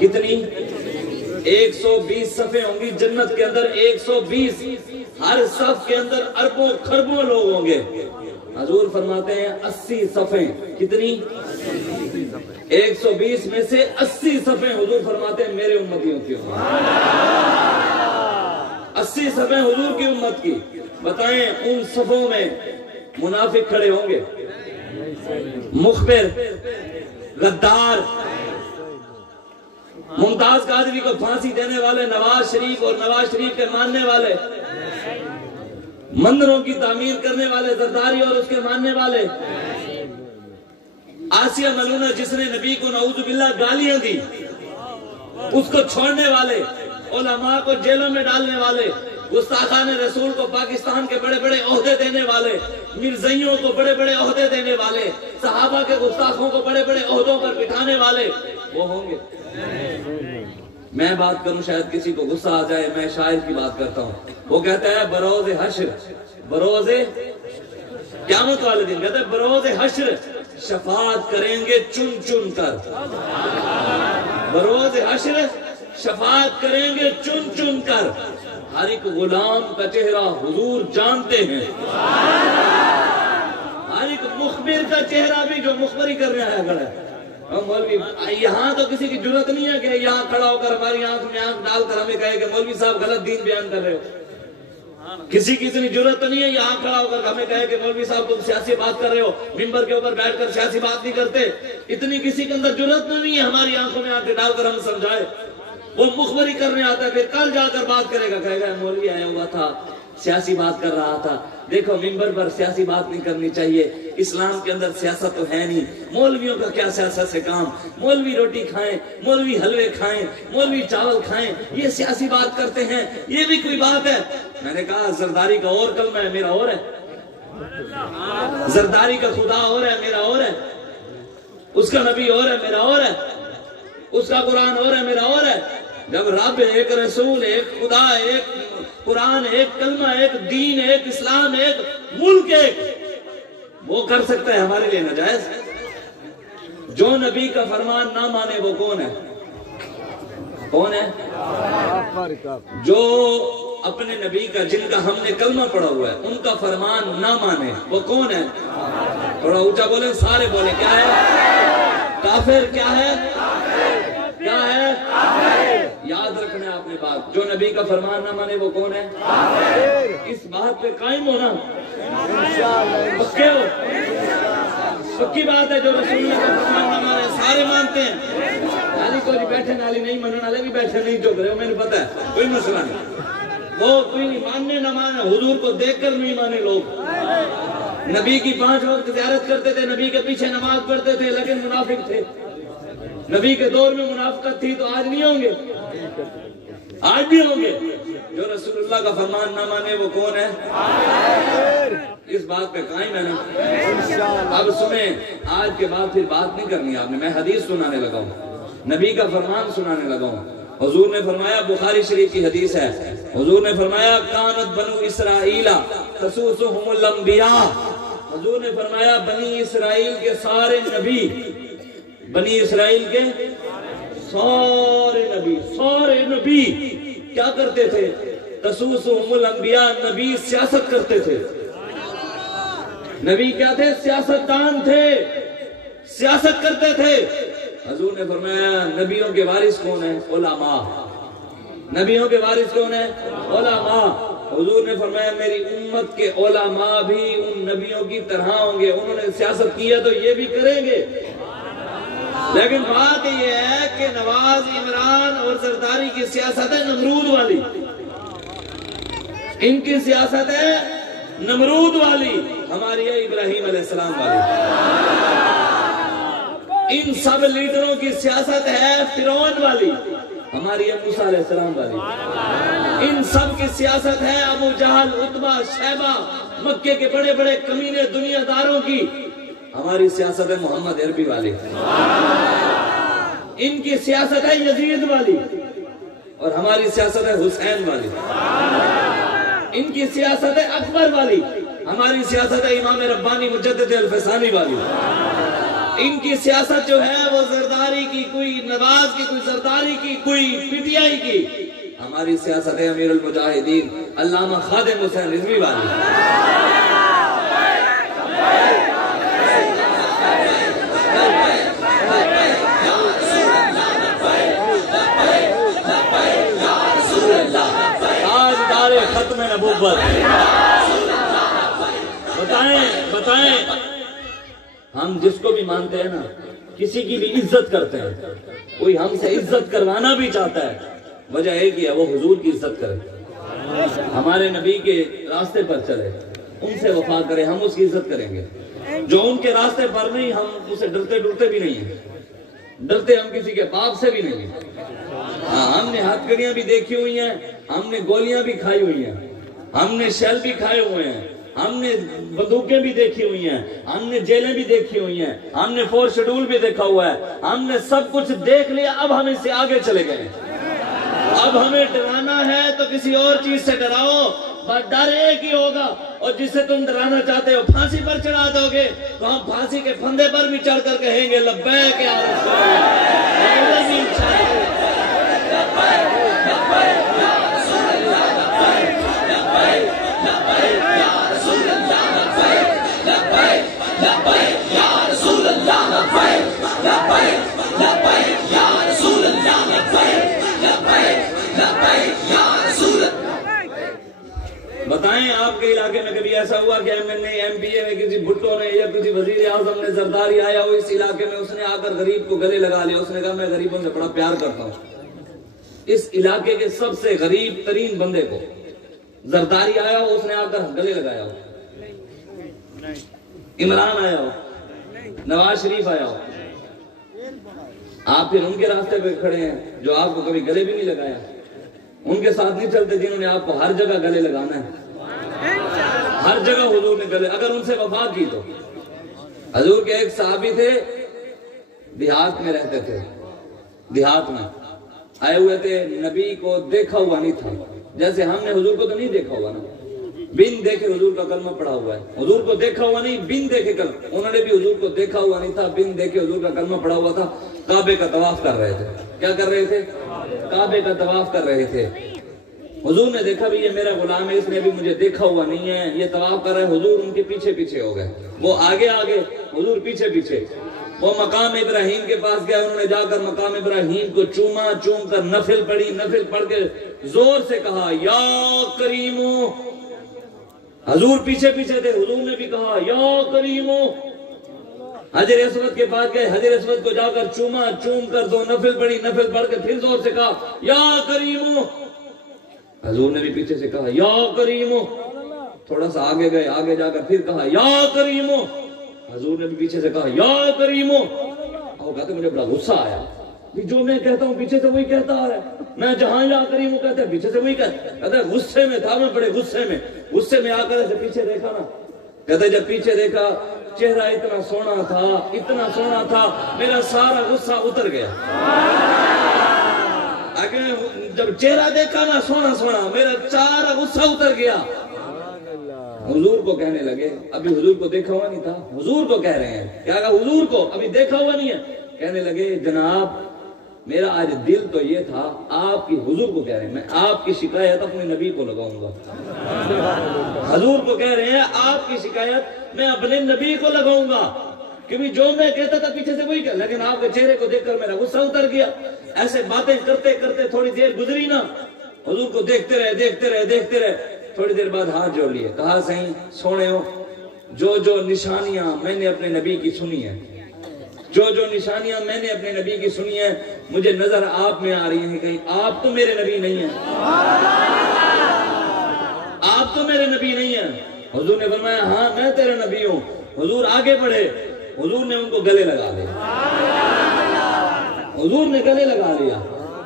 کتنی؟ 120 صفیں ہوں گی جنت کے اندر، 120۔ ہر صف کے اندر اربوں خربوں لوگ ہوں گے۔ حضور فرماتے ہیں 80 صفیں، کتنی؟ 120 میں سے 80 صفیں حضور فرماتے ہیں میرے امتیوں کی ہوں۔ 80 صفیں حضور کی امت کی۔ بتائیں ان صفوں میں منافق کھڑے ہوں گے، مخبر، غدار، ممتاز قادری کو پھانسی دینے والے، نواز شریف اور نواز شریف کے ماننے والے، مندروں کی تعمیر کرنے والے، زرداری اور اس کے ماننے والے، آسیہ ملونہ جس نے نبی کو نعوذ باللہ گالیاں دی اس کو چھوڑنے والے، علماء کو جیلوں میں ڈالنے والے، گستاخان رسول کو پاکستان کے بڑے بڑے عہدے دینے والے، مرزائیوں کو بڑے بڑے عہدے دینے والے، صحابہ کے گستاخوں کو بڑے بڑے عہدوں پر بٹھانے والے، وہ ہوں گے۔ میں بات کروں شاید کسی کو غصہ آ جائے، میں شاعر کی بات کرتا ہوں، وہ کہتا ہے بروز حشر، بروز قیامت والے دن کہتا ہے بروز حشر شفاعت کریں گے چن چن کر، بروز حشر شفاعت کریں گے چن چن کر، ہر ایک غلام کا چہرہ حضور جانتے ہیں، ہر ایک مخبر کا چہرہ بھی جو مخبری کر رہا ہے کھڑا ہے۔ مولوی یہاں تو کسی کی جرت نہیں ہے کہ یہاں کھڑا ہو کر ہماری آنکھ میں آنکھ ڈال کر ہمیں کہے کہ مولوی صاحب غلط دین بیان کر رہے ہو۔ کسی کی اتنی جرت تو نہیں ہے یہاں کھڑا ہو کر ہمیں کہے کہ مولوی صاحب تم سیاسی بات کر رہے ہو، ممبر کے اوپر بیٹھ کر سیاسی بات نہیں کرتے۔ اتنی کسی کے اندر جرت نہیں ہے ہماری آنکھوں میں آنکھ ڈال کر ہم سمجھائے۔ وہ مخبری کرنے آتا ہے، پھر کل جا کر بات کرے گا، کہے گا مولوی آیا ہوا تھا، سیاسی بات کر رہا تھا۔ دیکھو ممبر پر سیاسی بات نہیں کرنی چاہیے، اسلام کے اندر سیاست تو ہے نہیں، مولویوں کا کیا سیاست سے کام، مولوی روٹی کھائیں، مولوی حلوے کھائیں، مولوی چاول کھائیں، یہ سیاسی بات کرتے ہیں، یہ بھی کوئی بات ہے؟ میں نے کہا زرداری کا اور کلمہ ہے، میرا اور ہے، زرداری کا خدا اور ہے، میرا اور ہے، اس کا نبی اور ہے، میرا اور ہے، اس کا قرآن اور ہے، میرا اور ہے۔ جب رب ایک، رسول ایک، خدا ایک، قرآن ایک، کلمہ ایک، دین ایک، اسلام ایک، ملک ایک، وہ کر سکتا ہے ہمارے لیے ناجائز؟ جو نبی کا فرمان نہ مانے وہ کون ہے؟ کون ہے؟ جو اپنے نبی کا، جن کا ہم نے کلمہ پڑھا ہوا ہے، ان کا فرمان نہ مانے وہ کون ہے؟ تھوڑا اونچا بولیں، سارے بولیں، کیا ہے؟ کافر کیا ہے؟ جو نبی کا فرمان نہ مانے وہ کون ہے؟ اس بات پہ قائم ہونا پکے ہو، پکی بات ہے. جو رسول اللہ کا فرمان نہ مانے سارے مانتے ہیں. نالی کو جی بیٹھے نالی نہیں مننے والے بھی بیٹھے نہیں چک رہے ہو، میں نے پتا ہے کوئی مسئلہ نہیں. وہ کوئی نہیں ماننے نہ مانے، حضور کو دیکھ کر نہیں مانے لوگ. نبی کی 5 وقت زیارت کرتے تھے، نبی کے پیچھے نماز پڑھتے تھے، لیکن منافق تھے. نبی کے دور میں منافقت تھی تو آج نہیں ہوں گے؟ آج بھی ہوں گے. جو رسول اللہ کا فرمان نہ مانے وہ کون ہے؟ اس بات پہ قائم ہے نا. اب سنیں، آج کے بعد پھر بات نہیں کرنی آپ نے، میں حدیث سنانے لگا ہوں، نبی کا فرمان سنانے لگا ہوں. حضور نے فرمایا، بخاری شریف کی حدیث ہے، حضور نے فرمایا کانت بنو اسرائیل تسوسہم الانبیاء. حضور نے فرمایا بنی اسرائیل کے سارے نبی، بنی اسرائیل کے سارے نبی کیا کرتے تھے؟ تسوسہم الانبیاء، نبی سیاست کرتے تھے. نبی کیا تھے؟ سیاستدان تھے، سیاست کرتے تھے. حضور نے فرمایا نبیوں کے وارث کون ہیں؟ علماء. نبیوں کے وارث کون ہیں؟ علماء. حضور نے فرمایا میری امت کے علماء بھی ان نبیوں کی طرح ہوں گے. انہوں نے سیاست کیا تو یہ بھی کریں گے. لیکن بات یہ ہے کہ نواز، عمران اور زرداری کی سیاست ہے نمرود والی. ان کی سیاست ہے نمرود والی، ہماری ہے ابراہیم علیہ السلام والی. ان سب لیڈروں کی سیاست ہے فرعون والی، ہماری ہے موسیٰ علیہ السلام والی. ان سب کی سیاست ہے ابو جہل، عتبہ، شیبہ، مکے کے بڑے بڑے کمینے دنیا داروں کی، ہماری سیاست ہے محمد عربی والی. ان کی سیاست ہے یزید والی اور ہماری سیاست ہے حسین والی. ان کی سیاست ہے اکبر والی، ہماری سیاست ہے امام ربانی مجدد الفسانی والی. ان کی سیاست جو ہے وہ زرداری کی، کوئی نواز کی، کوئی زرداری کی، کوئی پی ٹی آئی کی. ہماری سیاست ہے امیر المجاہدین علامہ خادم حسین رضوی والی. آج دار ختم نبوت. بتائیں ہم جس کو بھی مانتے ہیں نا، کسی کی بھی عزت کرتے ہیں، کوئی ہم سے عزت کروانا بھی چاہتا ہے، وجہ ایک ہی ہے، وہ حضور کی عزت کرے، ہمارے نبی کے راستے پر چلے، ان سے وفا کرے، ہم اس کی عزت کریں گے. جو ان کے راستے پر نہیں، ہم اسے ڈرتے بھی نہیں ہیں. ڈرتے ہم کسی کے باپ سے بھی نہیں ہیں. ہم نے ہاتھ کڑیاں بھی دیکھی ہوئی ہیں، ہم نے گولیاں بھی کھائی ہوئی ہیں، ہم نے شیل بھی کھائے ہوئے ہیں، ہم نے بندوقیں بھی دیکھی ہوئی ہیں، ہم نے جیلیں بھی دیکھی ہوئی ہیں، ہم نے 4 شیڈول بھی دیکھا ہوا ہے، ہم نے سب کچھ دیکھ لیا. اب ہم اس سے آگے چلے گئے. اب ہمیں ڈرانا ہے تو کسی اور چیز سے ڈراؤ، بس ڈر ایک ہی ہوگا، اور جس سے تم ڈرانا چاہتے ہو پھانسی پر چڑھا دو گے تو ہم پھانسی کے پھندے پر بھی چڑھ کر کہیں گے لبیک یا رسول بتائیں آپ کے علاقے میں کبھی ایسا ہوا کہ ایم پی اے میں کسی بھٹو نے یا کسی وزیر اعظم نے زرداری آیا ہو اس علاقے میں، اس نے آ کر غریب کو گلے لگا لیا، اس نے کہا میں غریبوں سے بڑا پیار کرتا ہوں. اس علاقے کے سب سے غریب ترین بندے کو زرداری آیا ہو، اس نے آ کر گلے لگایا ہو. عمران آیا ہو، نواز شریف آیا ہو، آپ پھر ان کے راستے پہ کھڑے ہیں جو آپ کو کبھی گلے بھی نہیں لگایا. ان کے ساتھ نہیں چلتے جنہوں نے آپ کو ہر جگہ گلے لگانا ہے. ہر جگہ حضور نے گلے، اگر ان سے وفا کی تو. حضور کے ایک صحابی تھے، دیہات میں رہتے تھے، دیہات میں آئے ہوئے تھے، نبی کو دیکھا ہوا نہیں تھا. جیسے ہم نے حضور کو تو نہیں دیکھا ہوا نا، بن دیکھے حضور کا کلمہ پڑھا ہوا ہے. حضور کو دیکھا ہوا نہیں، بن دیکھے کلمہ. انہوں نے بھی حضور کو دیکھا ہوا نہیں تھا، بن دیکھے حضور کا کلمہ پڑھا ہوا تھا. کعبے کا طواف کر رہے تھے. کیا کر رہے تھے؟ کعبے کا طواف کر رہے تھے. حضور نے دیکھا بھی یہ میرا غلام ہے، اس نے بھی مجھے دیکھا ہوا نہیں ہے، یہ طواف کر رہے ہیں. حضور ان کے پیچھے پیچھے ہو گئے، وہ آگے آگے، حضور پیچھے پیچھے. وہ مقام ابراہیم کے پاس گیا، انہوں نے جا کر مقام ابراہیم کو چوما، چوم کر نفل پڑھی، نفل پڑھ کے زور سے کہا یا کریمو۔ حضور پیچھے پیچھے تھے، حضور نے بھی کہا یا کریمو۔ حجر اسود کے پاس گئے، حجر اسود کو جا کر چوما، چوم کر دو نفل پڑھی، نفل پڑھ کے پھر زور سے کہا یا کریمو۔ حضور نے بھی پیچھے سے کہا یا کریمو۔ تھوڑا سا آگے گئے، آگے جا کر پھر کہا یا کریمو۔ حضور نے بھی پیچھے سے کہا یا کریمو۔ وہ کہتے مجھے بڑا غصہ آیا، جو میں کہتا ہوں پیچھے سے وہی کہتا آ رہا ہے، میں جہاں یا کریمو کہتا ہے پیچھے سے وہی کہتا ہے۔ غصے میں تھا میں، بڑے غصے میں آ کر ایسے پیچھے دیکھا نا، کہتے جب پیچھے دیکھا چہرہ اتنا سونا تھا، میرا سارا غصہ اتر گیا۔ جب چہرہ دیکھا نا سونا، میرا سارا غصہ اتر گیا۔ حضور کو کہنے لگے، ابھی حضور کو دیکھا ہوا نہیں تھا، حضور کو کہہ رہے ہیں، کیا کہا حضور کو ابھی دیکھا ہوا نہیں ہے، کہنے لگے جناب میرا آج دل تو یہ تھا، آپ کی حضور کو کہہ رہے ہیں میں آپ کی شکایت اپنے نبی کو لگاؤں گا۔ حضور کو کہہ رہے ہیں آپ کی شکایت میں اپنے نبی کو لگاؤں گا، کیونکہ جو میں کہتا تھا پیچھے سے وہی کہا، لیکن آپ کے چہرے کو دیکھ کر میرا غصہ اتر گیا۔ ایسے باتیں کرتے کرتے تھوڑی دیر گزری نا، حضور کو دیکھتے رہے، تھوڑی دیر بعد ہاتھ جوڑ لیے، کہا صحیح سونے ہو، جو نشانیاں میں نے اپنے نبی کی سنی ہیں، جو نشانیاں میں نے اپنے نبی کی سنی ہیں، مجھے نظر آپ میں آ رہی ہیں، کہیں آپ تو میرے نبی نہیں ہیں، آپ تو میرے نبی نہیں ہیں۔ حضور نے فرمایا ہاں میں تیرا نبی ہوں۔ حضور آگے بڑھے، حضور نے ان کو گلے لگا لیا، حضور نے گلے لگا لیا،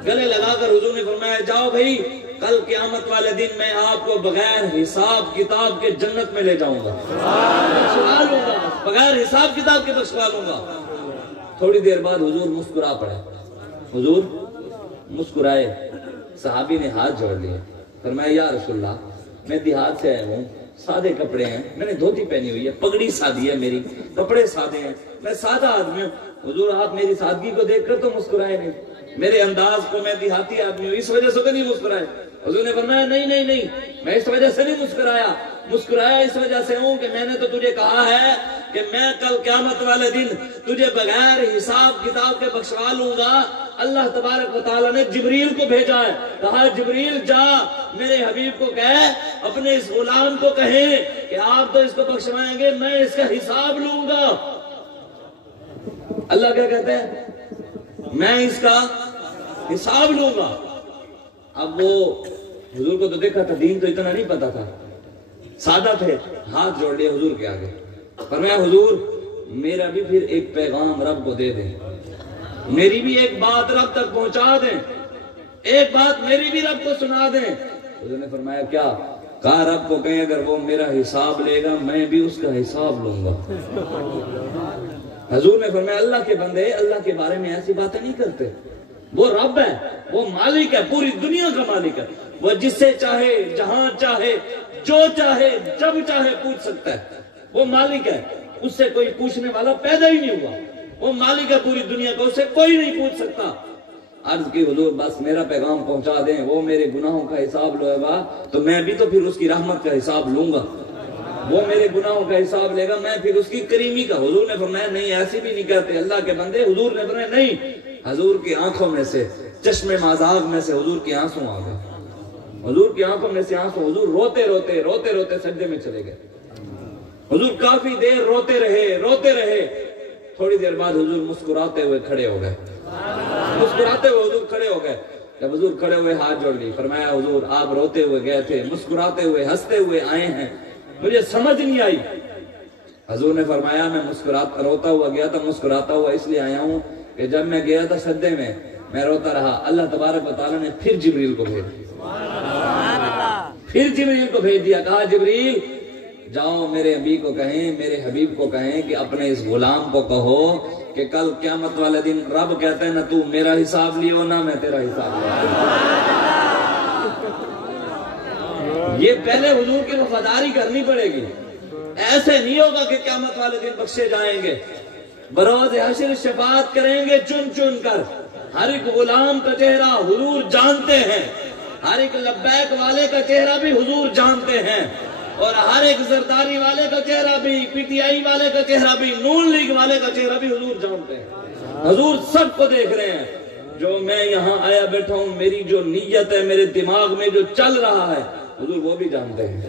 گلے لگا کر حضور نے فرمایا جاؤ بھائی، کل قیامت والے دن میں آپ کو بغیر حساب کتاب کے جنت میں لے جاؤں گا، بخشوا لوں گا، بغیر حساب کتاب کے بخشوا لوں گا۔ تھوڑی دیر بعد حضور مسکرا پڑے، حضور مسکرائے، صحابی نے ہاتھ جوڑ لیے، فرمایا یا رسول اللہ میں دیہات سے آیا ہوں، سادے کپڑے ہیں، میں نے دھوتی پہنی ہوئی ہے، پگڑی سادی ہے میری، کپڑے سادے ہیں، میں سادہ آدمی ہوں۔ حضور آپ میری سادگی کو دیکھ کر تو مسکرائے نہیں، میرے انداز کو، میں دیہاتی آدمی ہوں اس وجہ سے تو نہیں مسکرائے۔ حضور نے فرمایا نہیں، میں اس وجہ سے نہیں مسکرایا اس وجہ سے ہوں کہ میں نے تو تجھے کہا ہے کہ میں کل قیامت والے دن تجھے بغیر حساب کتاب کے بخشوا لوں گا۔ اللہ تبارک و تعالیٰ نے جبریل کو بھیجا ہے، کہا جبریل جا میرے حبیب کو کہہ، اپنے اس غلام کو کہیں کہ آپ تو اس کو بخشوائیں گے، میں اس کا حساب لوں گا۔ اللہ کیا کہتے ہیں؟ میں اس کا حساب لوں گا۔ اب وہ حضور کو تو دیکھا تھا، دین تو اتنا نہیں پتا تھا، سادہ تھے، ہاتھ جوڑ لیے حضور کے آگے، فرمایا حضور میرا بھی پھر ایک پیغام رب کو دے دیں، میری بھی ایک بات رب تک پہنچا دیں، ایک بات میری بھی رب کو سنا دیں۔ حضور نے فرمایا کیا؟ کہا رب کو کہیں اگر وہ میرا حساب لے گا میں بھی اس کا حساب لوں گا۔ حضور نے فرمایا اللہ کے بندے اللہ کے بارے میں ایسی باتیں نہیں کرتے، وہ رب ہے، وہ مالک ہے، پوری دنیا کا مالک ہے، وہ جس سے چاہے جہاں چاہے جو چاہے جب چاہے پوچھ سکتا ہے، وہ مالک ہے، اس سے کوئی پوچھنے والا پیدا ہی نہیں ہوا، وہ مالک ہے پوری دنیا کا، اس سے کوئی نہیں پوچھ سکتا۔ عرض کی حضور بس میرا پیغام پہنچا دیں، وہ میرے گناہوں کا حساب لے گا تو میں بھی تو پھر اس کی رحمت کا حساب لوں گا، وہ میرے گناہوں کا حساب لے گا میں پھر اس کی کریمی کا۔ حضور نے فرمایا نہیں ایسی بھی نہیں کہتے اللہ کے بندے۔ حضور نے فرمایا نہیں، حضور کی آنکھوں میں سے چشم مازاغ میں سے حضور کی آنسو آ گئے، حضور کی آنکھوں میں سے آنسو، حضور روتے روتے سجدے میں چلے گئے، حضور کافی دیر روتے رہے، تھوڑی دیر بعد حضور مسکراتے ہوئے کھڑے ہو گئے، حضور کھڑے ہو گئے۔ جب حضور کھڑے ہوئے ہاتھ جوڑ لی، فرمایا حضور آپ روتے ہوئے گئے تھے، مسکراتے ہوئے ہنستے ہوئے آئے ہیں، مجھے سمجھ نہیں آئی۔ حضور نے فرمایا میں روتا ہوا گیا تھا، مسکراتا ہوا اس لیے آیا ہوں کہ جب میں گیا تھا سجدے میں روتا رہا، اللہ تبارک و تعالیٰ نے پھر جبریل کو بھیج دیا، کہا جبریل جاؤ میرے حبیب کو کہیں کہ اپنے اس غلام کو کہو کہ کل قیامت والے دن رب کہتا ہے نہ تو میرا حساب لیو نہ میں تیرا حساب لیو۔ یہ پہلے حضور کی وفاداری کرنی پڑے گی، ایسے نہیں ہوگا کہ قیامت والے دن بخشے جائیں گے، بروز حشر شفاعت کریں گے چن کر، ہر ایک غلام کا چہرہ حضور جانتے ہیں، ہر ایک لبیک والے کا چہرہ بھی حضور جانتے ہیں، اور ہر ایک زرداری والے کا چہرہ بھی، پی ٹی آئی والے کا چہرہ بھی، نون لیگ والے کا چہرہ بھی حضور جانتے ہیں، حضور سب کو دیکھ رہے ہیں۔ جو میں یہاں آیا بیٹھا ہوں، میری جو نیت ہے، میرے دماغ میں جو چل رہا ہے، حضور وہ بھی جانتے ہیں،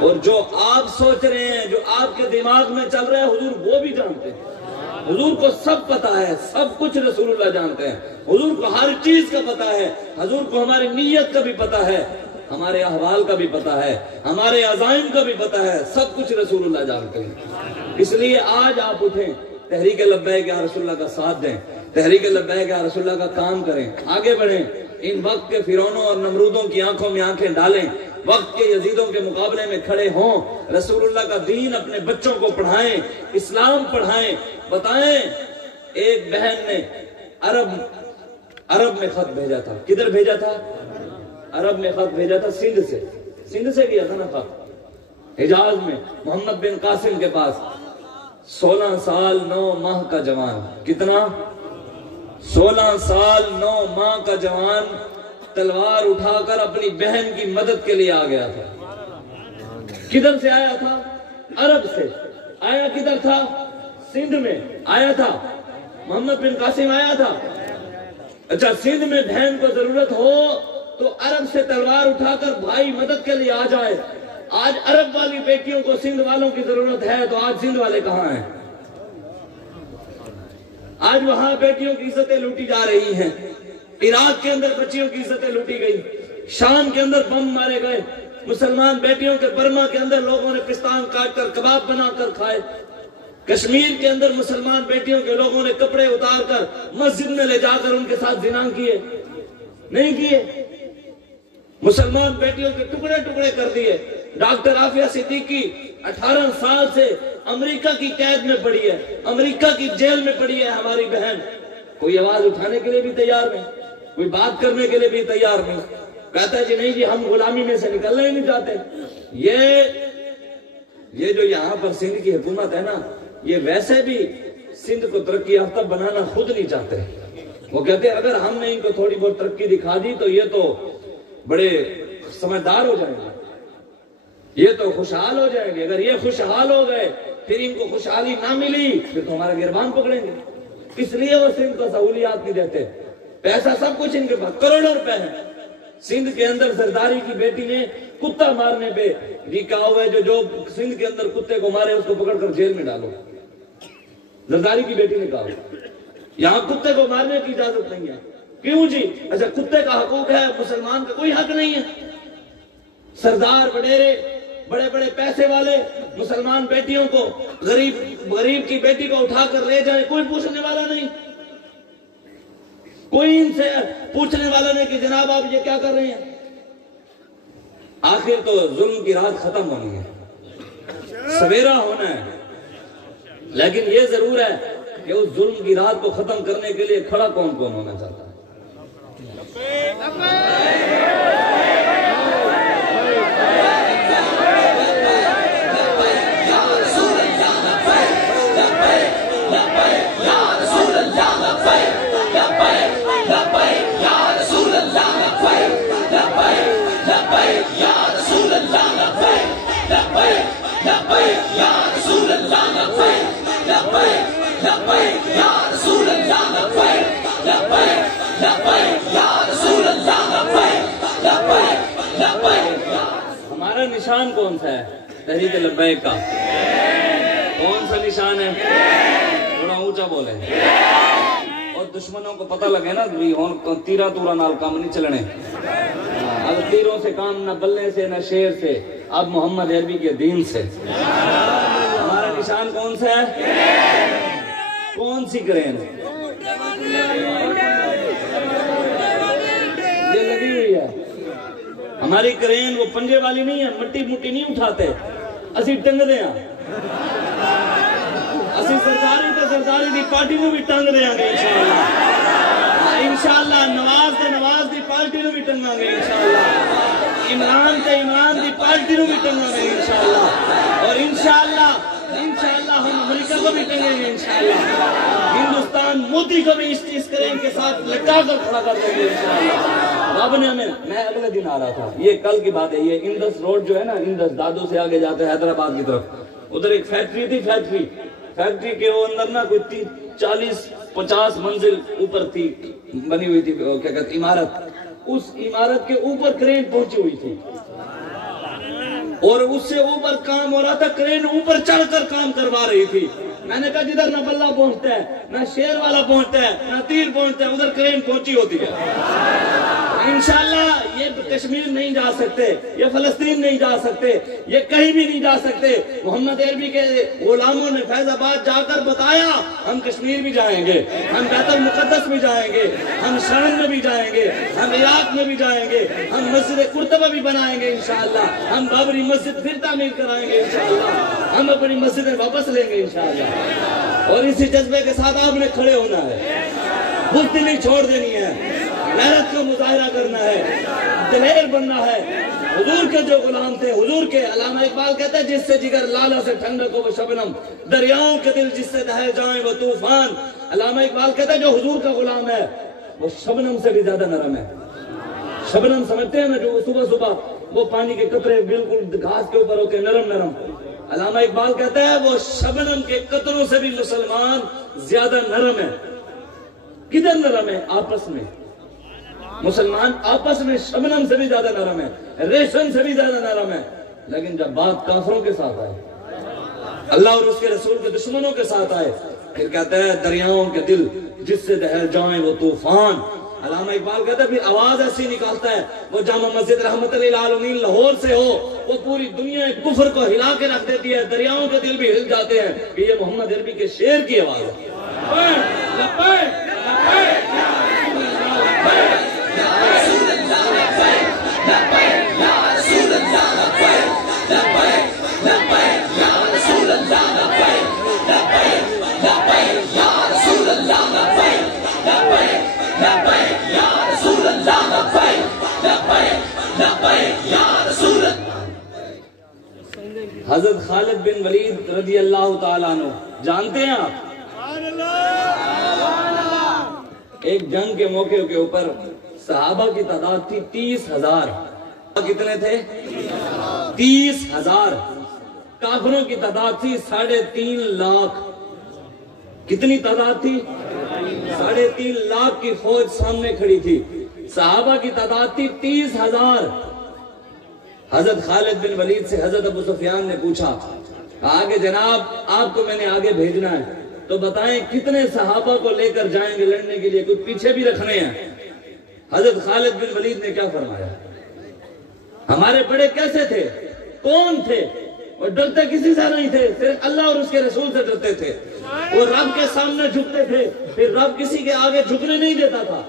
اور جو آپ سوچ رہے ہیں، جو آپ کے دماغ میں چل رہا ہے، حضور وہ بھی جانتے ہیں۔ حضور کو سب پتا ہے، سب کچھ رسول اللہ جانتے ہیں، حضور کو ہر چیز کا پتا ہے، حضور کو ہماری نیت کا بھی پتا ہے، ہمارے احوال کا بھی پتا ہے، ہمارے عزائم کا بھی پتا ہے، سب کچھ رسول اللہ جانتے ہیں۔ اس لیے آج آپ اٹھیں، تحریک لبیک یا رسول اللہ کا ساتھ دیں، تحریک لبیک یا رسول اللہ کا کام کریں، آگے بڑھیں، ان وقت کے فرعونوں اور نمرودوں کی آنکھوں میں آنکھیں ڈالیں، وقت کے یزیدوں کے مقابلے میں کھڑے ہوں، رسول اللہ کا دین اپنے بچوں کو پڑھائیں، اسلام پڑھائیں۔ بتائیں، ایک بہن نے عرب میں خط بھیجا تھا، کدھر بھیجا تھا؟ عرب میں خط بھیجا تھا، سندھ سے کیا تھا نا خط، حجاز میں، محمد بن قاسم کے پاس، 16 سال 9 ماہ کا جوان، کتنا؟ 16 سال 9 ماہ کا جوان تلوار اٹھا کر اپنی بہن کی مدد کے لیے آ گیا تھا۔ کدھر سے آیا تھا؟ عرب سے آیا، کدھر تھا؟ سندھ میں آیا تھا، محمد بن قاسم آیا تھا۔ اچھا، سندھ میں بہن کو ضرورت ہو تو عرب سے تلوار اٹھا کر بھائی مدد کے لیے آ جائے۔ آج عرب والی بیٹیوں کو سندھ والوں کی ضرورت ہے، تو آج سندھ والے کہاں ہیں؟ آج وہاں بیٹیوں کی عزتیں لوٹی جا رہی ہیں، عراق کے اندر بچیوں کی عزتیں لوٹی گئی، شام کے اندر بم مارے گئے، مسلمان بیٹیوں کے برما کے اندر لوگوں نے پستان کاٹ کر کباب بنا کر کھائے، کشمیر کے اندر مسلمان بیٹیوں کے لوگوں نے کپڑے اتار کر مسجد میں لے جا کر ان کے ساتھ زنا کیے، نہیں کیے؟ مسلمان بیٹیوں کے ٹکڑے ٹکڑے کر دیے۔ ڈاکٹر عافیہ صدیقی 18 سال سے امریکہ کی قید میں پڑی ہے، امریکہ کی جیل میں پڑی ہے ہماری بہن، کوئی آواز اٹھانے کے لیے بھی تیار نہیں، کوئی بات کرنے کے لیے بھی تیار نہیں، کہتا ہے جی نہیں جی ہم غلامی میں سے نکلنا ہی نہیں چاہتے۔ یہ جو یہاں پر سندھ کی حکومت ہے نا، یہ ویسے بھی سندھ کو ترقی یافتہ بنانا خود نہیں چاہتے، وہ کہتے ہیں اگر ہم نے ان کو تھوڑی بہت ترقی دکھا دی تو یہ تو بڑے سمجھدار ہو جائیں گے، یہ تو خوشحال ہو جائیں گے، اگر یہ خوشحال ہو گئے پھر ان کو خوشحالی نہ ملی پھر تو ہمارا گربان پکڑیں گے، اس لیے وہ سندھ کو سہولیات نہیں دیتے۔ پیسہ سب کچھ ان کے پاس، کروڑوں روپے ہیں۔ سندھ کے اندر زرداری کی بیٹی نے کتا مارنے پہ یہ کہا ہوا ہے جو سندھ کے اندر کتے کو مارے اس کو پکڑ کر جیل میں ڈالو، زرداری کی بیٹی نے کہا یہاں کتے کو مارنے کی اجازت نہیں ہے۔ کیوں جی؟ اچھا کتے کا حقوق ہے، مسلمان کا کوئی حق نہیں ہے؟ سردار وڈیرے بڑے بڑے پیسے والے مسلمان بیٹیوں کو، غریب کی بیٹی کو اٹھا کر لے جائیں، کوئی پوچھنے والا نہیں، کوئی ان سے پوچھنے والا نہیں کہ جناب آپ یہ کیا کر رہے ہیں۔ آخر تو ظلم کی رات ختم ہونی ہے، سویرا ہونا ہے، لیکن یہ ضرور ہے کہ اس ظلم کی رات کو ختم کرنے کے لیے کھڑا کون کون ہونا چاہتا ہے۔ ہمارا نشان کون سا ہے تحریک لبیک کا؟ کون سا نشان ہے؟ تھوڑا اونچا بولے، اور دشمنوں کو پتہ لگے نا تیرا تورا نال کام نہیں چلنے، اب تیروں سے کام نہ بلنے سے نہ شیر سے، اب محمد عربی کے دین سے۔ ہمارا نشان کون سا ہے؟ کون سی کرین؟ یہ لگی ہوئی ہے ہماری کرین، وہ پنجے والی نہیں ہے، مٹی مٹی نہیں اٹھاتے، اسی ٹنگ دے ہیں، اسی سرداری دی پارٹی نو بھی ٹنگ دے گے انشاءاللہ، نواز دی پارٹی نو بھی ٹنگا گے انشاءاللہ، عمران دی پارٹی نو بھی ٹنگا گے انشاءاللہ، اور انشاءاللہ ہم امریکہ کو بھی ٹنگیں گے انشاءاللہ، ہندوستان مودی کو بھی اس کرین کے ساتھ لٹا کر کھڑا کر دیں گے انشاءاللہ۔ اب نے ہمیں، میں اگلے دن آ رہا تھا، یہ کل کی بات ہے، یہ اندس روڈ جو ہے نا، اندس دادو سے آگے جاتے ہیں حیدرآباد کی طرف، ادھر ایک فیکٹری تھی، فیکٹری کے وہ اندر نا کوئی 40-50 منزل اوپر تھی بنی ہوئی تھی، کیا کہتے عمارت، اس عمارت کے اوپر کرین پہنچی ہوئی تھی اور اس سے اوپر کام ہو رہا تھا، کرین اوپر چڑھ کر کام کروا رہی تھی۔ میں نے کہا جدھر نہ بلہ پہنچتا ہے، نہ شیر والا پہنچتا ہے، نہ تیر پہنچتا ہے، ادھر کرین پہنچی ہوتی ہے۔ انشاءاللہ یہ کشمیر نہیں جا سکتے، یہ فلسطین نہیں جا سکتے، یہ کہیں بھی نہیں جا سکتے۔ محمد عربی کے غلاموں نے فیض آباد جا کر بتایا ہم کشمیر بھی جائیں گے، ہم بیت المقدس بھی جائیں گے، ہم شام میں بھی جائیں گے، ہم عراق میں بھی جائیں گے، ہم مسجد قرطبہ بھی بنائیں گے انشاءاللہ، ہم بابری مسجد پھر تعمیر کرائیں گے انشاءاللہ، ہم اپنی مسجدیں واپس لیں گے انشاءاللہ۔ اور اسی جذبے کے ساتھ آپ نے کھڑے ہونا ہے، بزدلی نہیں چھوڑ دینی ہے، غیرت کا مظاہرہ کرنا ہے، دلیر بننا ہے۔ حضور کے جو غلام تھے، حضور کے، علامہ اقبال کہتے ہیں جس سے جگر لالا سے ٹھنڈک ہو وہ شبنم، دریاؤں کے دل جس سے دہے جائیں وہ طوفان۔ علامہ اقبال کہتے ہیں جو حضور کا غلام ہے وہ شبنم سے بھی زیادہ نرم ہے۔ شبنم سمجھتے ہیں نا، جو صبح صبح وہ پانی کے قطرے بالکل گھاس کے اوپر ہوتے ہیں نرم نرم، علامہ اقبال کہتا ہے وہ شبنم کے قطروں سے بھی مسلمان زیادہ نرم ہے۔ کدھر نرم ہے؟ آپس میں۔ مسلمان آپس میں شبنم سے بھی زیادہ نرم ہے، ریشم سے بھی زیادہ نرم ہے، لیکن جب بات کافروں کے ساتھ آئے، اللہ اور اس کے رسول کے دشمنوں کے ساتھ آئے، پھر کہتا ہے دریاؤں کے دل جس سے دہل جائیں وہ طوفان۔ علامہ اقبال کہتا ہے پھر آواز ایسی نکالتا ہے، وہ جامع مسجد رحمت للعالمین لاہور سے ہو، وہ پوری دنیا کفر کو ہلا کے رکھ دیتی ہے، دریاؤں کے دل بھی ہل جاتے ہیں کہ یہ محمد عربی کے شعر کی آواز ہے۔ حضرت خالد بن ولید رضی اللہ تعالیٰ عنہ جانتے ہیں آپ؟ ایک جنگ کے موقع کے اوپر صحابہ کی تعداد تھی 30,000۔ کتنے تھے؟ 30,000۔ کافروں کی تعداد تھی 3.5 لاکھ۔ کتنی تعداد تھی؟ 3.5 لاکھ کی فوج سامنے کھڑی تھی، صحابہ کی تعداد تھی 30,000۔ حضرت خالد بن ولید سے حضرت ابو سفیان نے پوچھا، آگے جناب آپ کو میں نے آگے بھیجنا ہے تو بتائیں کتنے صحابہ کو لے کر جائیں گے لڑنے کے لیے، کچھ پیچھے بھی رکھنے ہیں۔ حضرت خالد بن ولید نے کیا فرمایا؟ ہمارے بڑے کیسے تھے؟ کون تھے؟ اور ڈرتے کسی سے نہیں تھے، صرف اللہ اور اس کے رسول سے ڈرتے تھے، وہ رب کے سامنے جھکتے تھے، پھر رب کسی کے آگے جھکنے نہیں دیتا تھا۔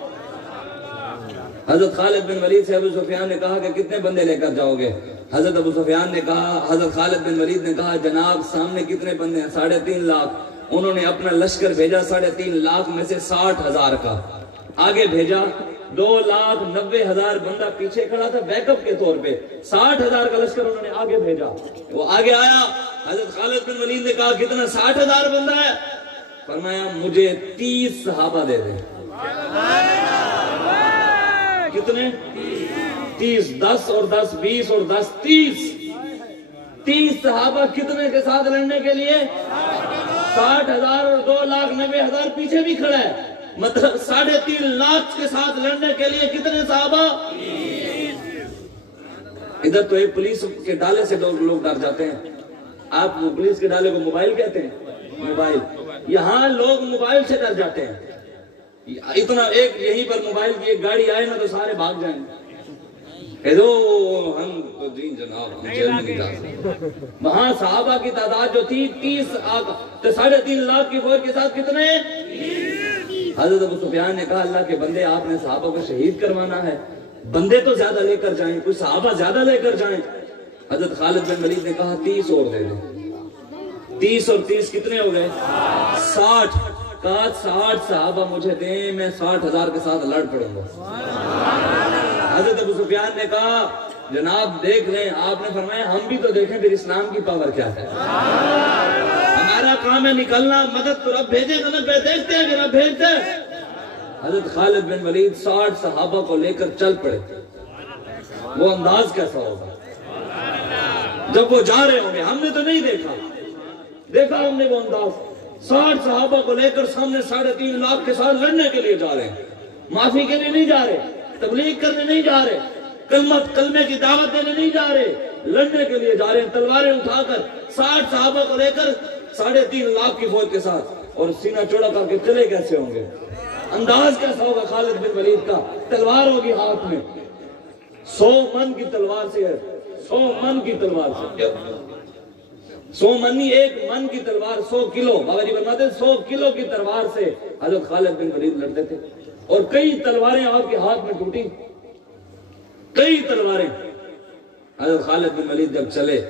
حضرت خالد بن ولید سے ابو سفیان نے کہا کہ کتنے بندے لے کر جاؤ گے؟ حضرت ابو سفیان نے کہا، حضرت خالد بن ولید نے کہا جناب سامنے کتنے بندے ہیں؟ 3.5 لاکھ۔ انہوں نے اپنا لشکر بھیجا 3.5 لاکھ میں سے 60,000 کا، آگے بھیجا 2,90,000 بندہ پیچھے کھڑا تھا بیک اپ کے طور پہ، 60,000 کا لشکر انہوں نے آگے بھیجا۔ وہ آگے آیا، حضرت خالد بن ولید نے کہا کتنا؟ 60,000 بندہ ہے؟ فرمایا مجھے 30 صحابہ دے دیں۔ کتنے؟ 30، 10 اور 10 20 اور 10 30 صحابہ کتنے کے ساتھ لڑنے کے لیے؟ 60,000 اور 2,90,000 پیچھے بھی کھڑا ہے، مطلب 3.5 لاکھ کے ساتھ لڑنے کے لیے کتنے صحابہ؟ ادھر تو ایک پولیس کے ڈالے سے لوگ ڈر جاتے ہیں، آپ پولیس کے ڈالے کو موبائل کہتے ہیں، موبائل، یہاں لوگ موبائل سے ڈر جاتے ہیں، اتنا ایک یہیں پر موبائل کی ایک گاڑی آئے نا تو سارے بھاگ جائیں گے، ہم تو جی جناب جیل میں نہیں جا سکتے۔ وہاں صحابہ کی تعداد جو تھی 30 تو 3.5 لاکھ کی فوج کے ساتھ کتنے؟ حضرت ابو سفیان نے کہا اللہ کے بندے آپ نے صحابہ کو شہید کروانا ہے، بندے تو زیادہ لے کر جائیں، کوئی صحابہ زیادہ لے کر جائیں۔ حضرت خالد بن ولید نے کہا 30 اور دے دیں۔ 30 اور 30 کتنے ہو گئے؟ 60۔ کہا 60 صحابہ مجھے دیں، میں 60,000 کے ساتھ لڑ پڑوں گا۔ حضرت ابو سفیان نے کہا جناب دیکھ لیں، آپ نے فرمایا ہم بھی تو دیکھیں پھر اسلام کی پاور کیا ہے، ہمارا کام ہے نکلنا، مدد تو رب بھیجے گا، دیکھتے ہیں کہ رب بھیجتے ہیں۔ حضرت خالد بن ولید 60 صحابہ کو لے کر چل پڑے، وہ انداز کیسا ہوگا جب وہ جا رہے ہوں گے؟ ہم نے تو نہیں دیکھا ہم نے وہ انداز، 60 صحابہ کو لے کر سامنے 3.5 لاکھ کے ساتھ لڑنے کے لیے جا رہے ہیں، معافی کے لیے نہیں جا رہے، تبلیغ کرنے نہیں جا رہے، کلمے کی دعوت دینے نہیں جا رہے، لڑنے کے لیے جا رہے ہیں، تلواریں اٹھا کر 60 صحابہ کو لے کر 3.5 لاکھ کی فوج کے ساتھ، اور سینہ چوڑا کر کے چلے کیسے ہوں گے؟ انداز کیسا ہوگا خالد بن ولید کا؟ تلوار ہوگی ہاتھ میں، 100 من کی تلوار سے ہے، 100 من کی تلوار سے، 100 من نہیں، 1 من کی تلوار 100 کلو، بابا جی فرماتے 100 کلو کی تلوار سے حضرت خالد بن ولید لڑتے تھے، اور کئی تلواریں آپ کے ہاتھ میں ٹوٹی، کئی تلواریں۔ حضرت خالد بن ولید جب چلے،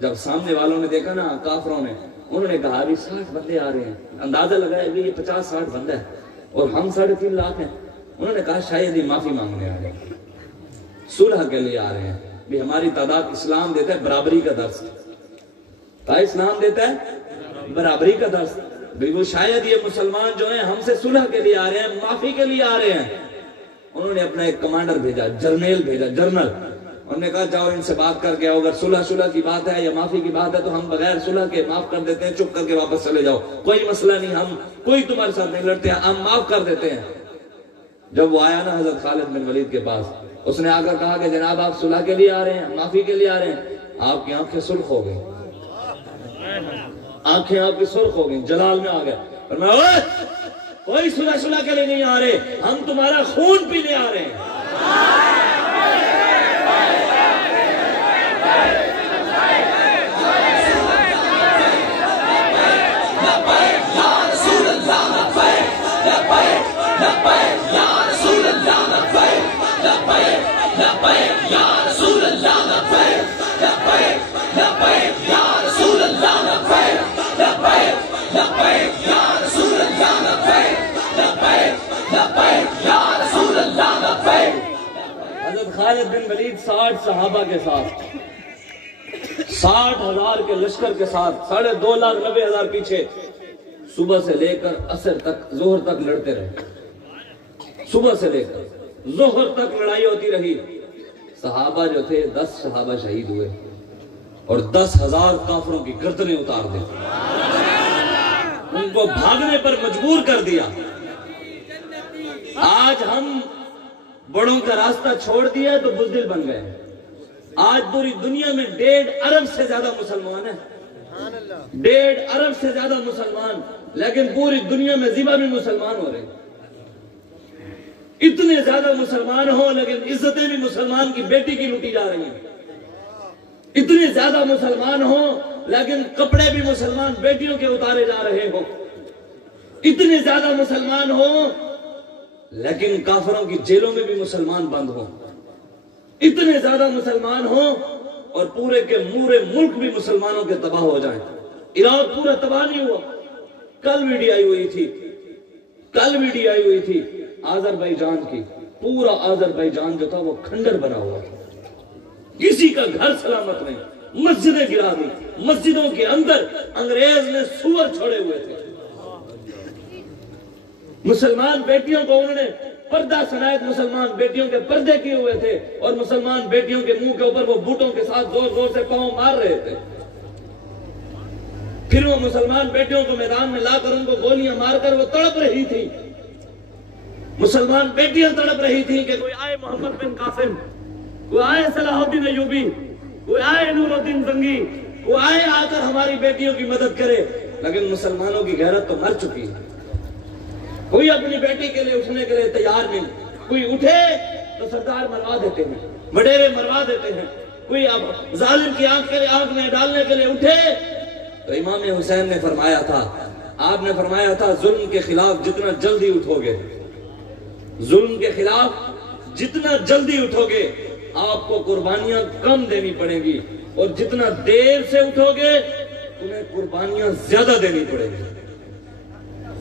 جب سامنے والوں نے دیکھا نا کافروں نے، انہوں نے کہا ابھی 60 بندے آ رہے ہیں، اندازہ لگایا ابھی یہ 50-60 بندہ ہے اور ہم 3.5 لاکھ ہیں۔ انہوں نے کہا شاید یہ معافی مانگنے آ رہے ہیں، صلح کے لیے آ رہے ہیں، بھی ہماری تعداد، اسلام دیتا ہے برابری کا درس، اسلام دیتا ہے برابری کا درس، بھی وہ شاید یہ مسلمان جو ہیں ہم سے صلح کے لیے آ رہے ہیں، معافی کے لیے آ رہے ہیں۔ انہوں نے اپنا ایک کمانڈر بھیجا، جرنیل بھیجا، جرنل، انہوں نے کہا جاؤ ان سے بات کر کے آؤ، اگر صلح کی بات ہے یا معافی کی بات ہے تو ہم بغیر صلح کے معاف کر دیتے ہیں، چپ کر کے واپس چلے جاؤ، کوئی مسئلہ نہیں، ہم کوئی تمہارے ساتھ نہیں لڑتے ہیں، ہم معاف کر دیتے ہیں۔ جب وہ آیا نا حضرت خالد بن ولید کے پاس، اس نے آ کر کہا کہ جناب آپ صلح کے لیے آ رہے ہیں، معافی کے لیے آ رہے ہیں، آپ کی آنکھیں سرخ ہو گئی، آنکھیں آپ کی سرخ ہو گئی، جلال میں آ گیا، فرمایا کوئی صلح کے لیے نہیں آ رہے، ہم تمہارا خون پینے آ رہے ہیں۔ حضرت خالد بن ولید 60 صحابہ کے ساتھ، 60,000 کے لشکر کے ساتھ، 2,90,000 پیچھے، صبح سے لے کر عصر تک، ظہر تک لڑتے رہے، صبح سے لے کر ظہر تک لڑائی ہوتی رہی۔ صحابہ جو تھے 10 صحابہ شہید ہوئے اور 10,000 کافروں کی گردنیں اتار دی، ان کو بھاگنے پر مجبور کر دیا۔ آج ہم بڑوں کا راستہ چھوڑ دیا تو بزدل بن گئے، آج پوری دنیا میں 1.5 ارب سے زیادہ مسلمان ہیں، 1.5 ارب سے زیادہ مسلمان، لیکن پوری دنیا میں ذبح بھی مسلمان ہو رہے ہیں۔ اتنے زیادہ مسلمان ہوں لیکن عزتیں بھی مسلمان کی بیٹی کی لوٹی جا رہی ہیں، اتنے زیادہ مسلمان ہوں لیکن کپڑے بھی مسلمان بیٹیوں کے اتارے جا رہے ہوں، اتنے زیادہ مسلمان ہوں لیکن کافروں کی جیلوں میں بھی مسلمان بند ہوں، اتنے زیادہ مسلمان ہوں اور پورے کے پورے ملک بھی مسلمانوں کے تباہ ہو جائیں۔ عراق پورا تباہ نہیں ہوا، کل ویڈیو آئی ہوئی تھی آذربائیجان کی، پورا آذربائیجان جو تھا وہ کھنڈر بنا ہوا تھا، کسی کا گھر سلامت نہیں، مسجدیں گرا دی، مسجدوں کے اندر انگریز نے سور چھوڑے ہوئے تھے، مسلمان بیٹیوں کو انہوں نے پردہ سنایت، مسلمان بیٹیوں کے پردے کیے ہوئے تھے اور مسلمان بیٹیوں کے منہ کے اوپر وہ بوٹوں کے ساتھ زور زور سے پاؤں مار رہے تھے، پھر وہ مسلمان بیٹیوں کو میدان میں لا کر ان کو گولیاں مار کر وہ تڑپ رہی تھی، مسلمان بیٹیاں تڑپ رہی تھی کہ کوئی آئے محمد بن قاسم، کوئی آئے صلاح الدین ایوبی، کوئی آئے نور الدین زنگی، کوئی آئے آ کر ہماری بیٹیوں کی مدد کرے، لیکن مسلمانوں کی غیرت تو مر چکی ہے، کوئی اپنی بیٹی کے لیے اٹھنے کے لیے تیار نہیں، کوئی اٹھے تو سردار مروا دیتے ہیں، وڈیرے مروا دیتے ہیں، کوئی اب ظالم کی آنکھ میں ڈالنے کے لیے اٹھے تو امام حسین نے فرمایا تھا، آپ نے فرمایا تھا ظلم کے خلاف جتنا جلدی اٹھو گے، ظلم کے خلاف جتنا جلدی اٹھو گے آپ کو قربانیاں کم دینی پڑیں گی، اور جتنا دیر سے اٹھو گے تمہیں قربانیاں زیادہ دینی پڑیں گی۔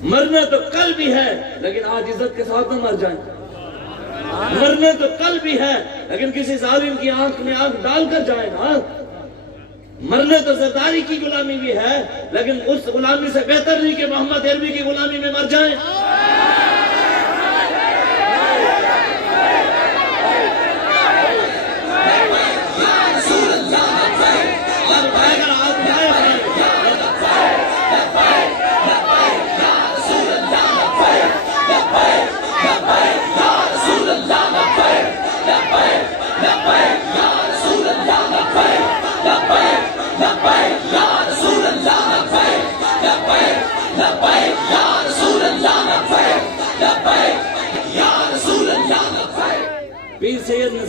مرنا تو کل بھی ہے لیکن آج عزت کے ساتھ نہ مر جائیں، مرنا تو کل بھی ہے لیکن کسی ظالم کی آنکھ میں آنکھ ڈال کر جائیں نا، مرنا تو زرداری کی غلامی بھی ہے لیکن اس غلامی سے بہتر نہیں کہ محمد عربی کی غلامی میں مر جائیں۔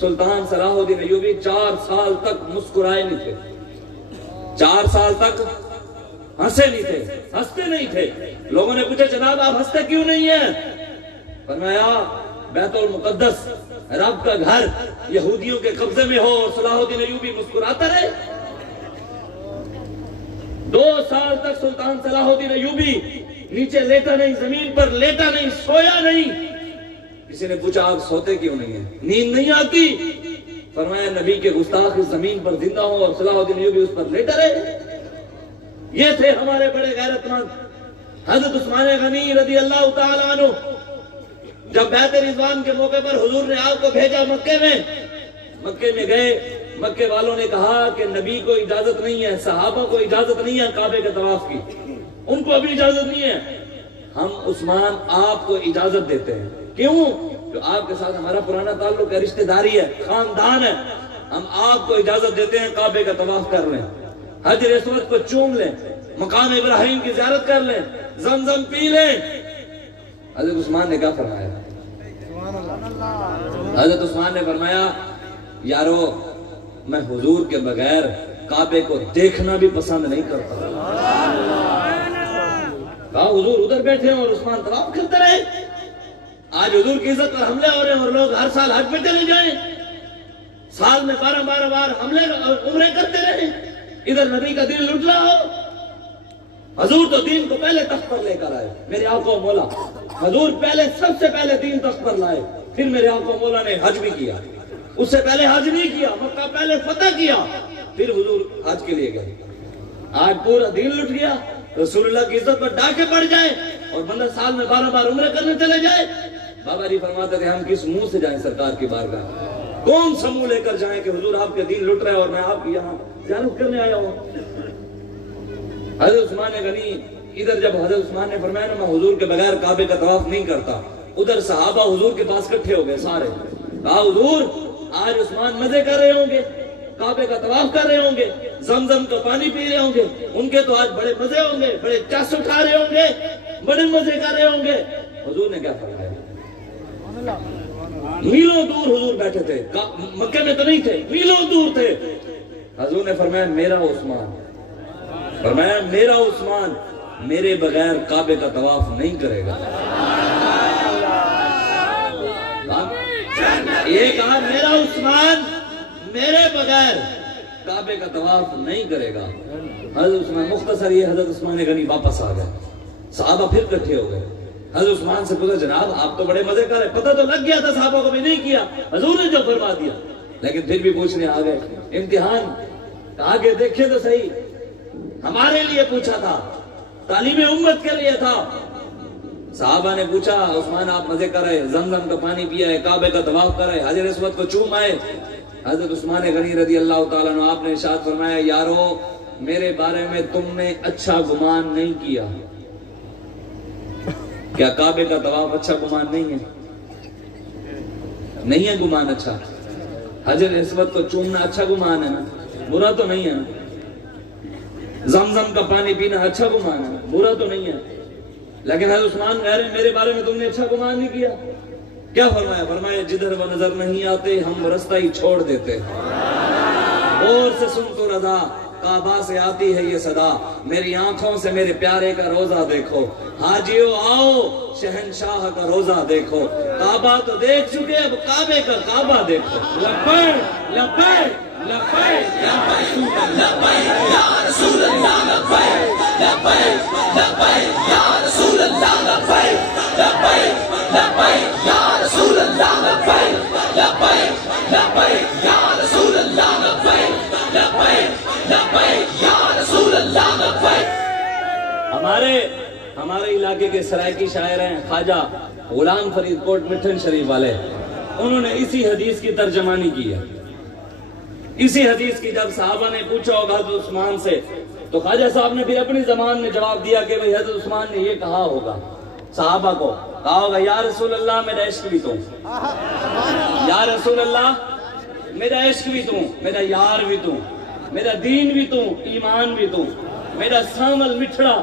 سلطان صلاح الدین ایوبی 4 سال تک مسکرائے نہیں تھے، 4 سال تک ہنسے نہیں تھے، ہنستے نہیں تھے۔ لوگوں نے پوچھا جناب آپ ہنستے کیوں نہیں ہیں؟ فرمایا بیت المقدس رب کا گھر یہودیوں کے قبضے میں ہو اور صلاح الدین ایوبی مسکراتا رہے۔ 2 سال تک سلطان صلاح الدین ایوبی نیچے لیٹا نہیں، زمین پر لیٹا نہیں، سویا نہیں۔ کسی نے پوچھا آپ سوتے کیوں نہیں ہیں، نیند نہیں آتی؟ فرمایا نبی کے گستاخ اس زمین پر زندہ ہوں اور صلاح الدین ایوبی اس پر لیٹا رہے۔ یہ تھے ہمارے بڑے غیرت مند۔ حضرت عثمان غنی رضی اللہ تعالیٰ عنہ جب بیعت رضوان کے موقع پر حضور نے آپ کو بھیجا مکے میں گئے، مکے والوں نے کہا کہ نبی کو اجازت نہیں ہے، صحابہ کو اجازت نہیں ہے کعبے کے طواف کی، ان کو ابھی اجازت نہیں ہے۔ ہم عثمان آپ کو اجازت دیتے ہیں، کیوں؟ کہ آپ کے ساتھ ہمارا پرانا تعلق ہے، رشتہ داری ہے، خاندان ہے، ہم آپ کو اجازت دیتے ہیں کعبے کا طواف کر لیں، حجر اسود کو چوم لیں، مقام ابراہیم کی زیارت کر لیں، زمزم پی لیں۔ حضرت عثمان نے کیا فرمایا؟ حضرت عثمان نے فرمایا یارو میں حضور کے بغیر کعبے کو دیکھنا بھی پسند نہیں کرتا۔ کہا حضور ادھر بیٹھے ہیں اور عثمان طواف کرتے رہے۔ آج حضور کی عزت پر حملے ہو رہے ہیں اور لوگ ہر سال حج پہ چلے جائیں، سال میں 12 بار حملے عمرے کرتے رہے، ادھر نبی کا دین لٹ رہا ہو۔ حضور تو دین کو پہلے تخت پر لے کر آئے، میرے آقا و مولا حضور سب سے پہلے دین تخت پر لائے، پھر میرے آقا و مولا نے حج بھی کیا، اس سے پہلے حج نہیں کیا، مکہ پہلے فتح کیا، پھر حضور حج کے لیے گئے۔ آج پورا دین لٹ گیا، رسول اللہ کی عزت پر ڈاکے پڑ جائے اور بندہ سال میں 12 بار عمرے کرنے چلے جائے۔ بابا جی فرماتے تھے ہم کس منہ سے جائیں سرکار کی بارگاہ، کون سا منہ لے کر جائیں کہ حضور آپ کے دین لٹ رہے اور میں آپ کی یہاں زیارت کرنے آیا ہوں۔ حضرت عثمان غنی ادھر جب حضرت عثمان نے فرمایا نا میں حضور کے بغیر کعبے کا طواف نہیں کرتا، ادھر صحابہ حضور کے پاس اکٹھے ہو گئے سارے، کہا حضور آج عثمان مزے کر رہے ہوں گے، کعبے کا طواف کر رہے ہوں گے، زمزم کا پانی پی رہے ہوں گے، ان کے تو آج بڑے مزے ہوں گے، بڑے چس اٹھا رہے ہوں گے، بڑے مزے کر رہے ہوں گے۔ حضور نے کیا فرمایا؟ میلوں دور حضور بیٹھے تھے، مکے میں تو نہیں تھے، میلوں دور تھے۔ حضور نے فرمایا میرا عثمان میرے بغیر کعبے کا طواف نہیں کرے گا۔ یہ کہا میرا عثمان میرے بغیر کعبے کا طواف نہیں کرے گا۔ حضرت عثمان مختصر یہ حضرت عثمان غنی واپس آ گئے، صحابہ پھر اکٹھے ہو گئے۔ حضرت عثمان سے پوچھا جناب آپ تو بڑے مزے کر رہے، پتہ تو لگ گیا تھا صحابہ کو بھی نہیں کیا، حضور نے جو فرما دیا، لیکن پھر بھی پوچھنے آ گئے، امتحان آگے دیکھیں تو صحیح، ہمارے لیے پوچھا تھا، تعلیم امت کے لیے تھا۔ صحابہ نے پوچھا عثمان آپ مزے کر رہے، زمزم کا پانی پیا ہے، کعبے کا طواف کر رہے، حجر اسود کو چوم آئے۔ حضرت عثمان غنی رضی اللہ تعالیٰ عنہ آپ نے ارشاد فرمایا یارو میرے بارے میں تم نے اچھا گمان نہیں کیا۔ کیا کعبے کا طواف اچھا گمان نہیں ہے؟ نہیں ہے گمان اچھا۔ حجر اسود کو چومنا اچھا گمان ہے نا، برا تو نہیں ہے نا۔ زمزم کا پانی پینا اچھا گمان ہے، برا تو نہیں ہے۔ لیکن حضرت عثمان کہہ رہے ہیں میرے بارے میں تم نے اچھا گمان نہیں کیا۔ کیا فرمایا؟ فرمایا جدھر وہ نظر نہیں آتے ہم رستہ ہی چھوڑ دیتے۔ غور سے سن تو رضا، کعبہ سے آتی ہے یہ صدا، میری آنکھوں سے میرے پیارے کا روزہ دیکھو، حاجیو آؤ شہنشاہ کا روزہ دیکھو، کعبہ تو دیکھ چکے اب کعبے کا کعبہ دیکھو۔ لبیک لبیک لبیک یا رسول اللہ لبیک لبیک لبیک یا رسول اللہ لبیک لبیک لبیک یا رسول اللہ لبیک لبیک لبیک یا رسول اللہ لبیک لبیک لبیک یا رسول اللہ لبیک۔ ہمارے علاقے کے سرائکی شاعر ہیں خواجہ غلام فرید کوٹ مٹھن شریف والے، انہوں نے اسی حدیث کی ترجمانی کی ہے۔ اسی حدیث کی جب صحابہ نے پوچھا ہوگا حضرت عثمان سے تو خواجہ صاحب نے پھر اپنی زبان میں جواب دیا کہ بھئی حضرت عثمان نے یہ کہا ہوگا، صحابہ کو کہا ہوگا یا رسول اللہ میرا عشق بھی تو، یا رسول اللہ میرا عشق بھی تو، میرا یار بھی تو، میرا دین بھی تو، ایمان بھی تو، میرا سامل مٹھڑا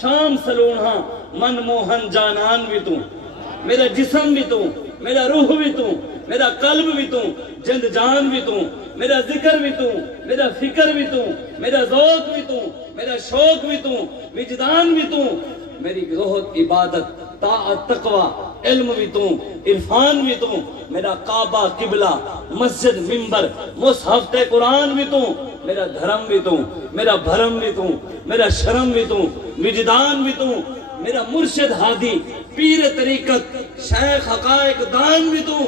شام سلونہاں من موہن جانان بھی تو، میرا جسم بھی تو، میرا روح بھی تو، میرا قلب بھی تو، جند جان بھی تو، میرا ذکر بھی تو، میرا فکر بھی تو، میرا ذوق بھی تو، میرا شوق بھی تو، وجدان بھی تو، میری زہد عبادت طاعت تقوی علم بھی تو، عرفان بھی تو، میرا کعبہ قبلہ مسجد منبر مصحف قرآن بھی تو، میرا دھرم بھی تو، میرا بھرم بھی تو، میرا شرم بھی تو، وجدان بھی تو، میرا مرشد ہادی پیر طریقت شیخ حقائق دان بھی تو،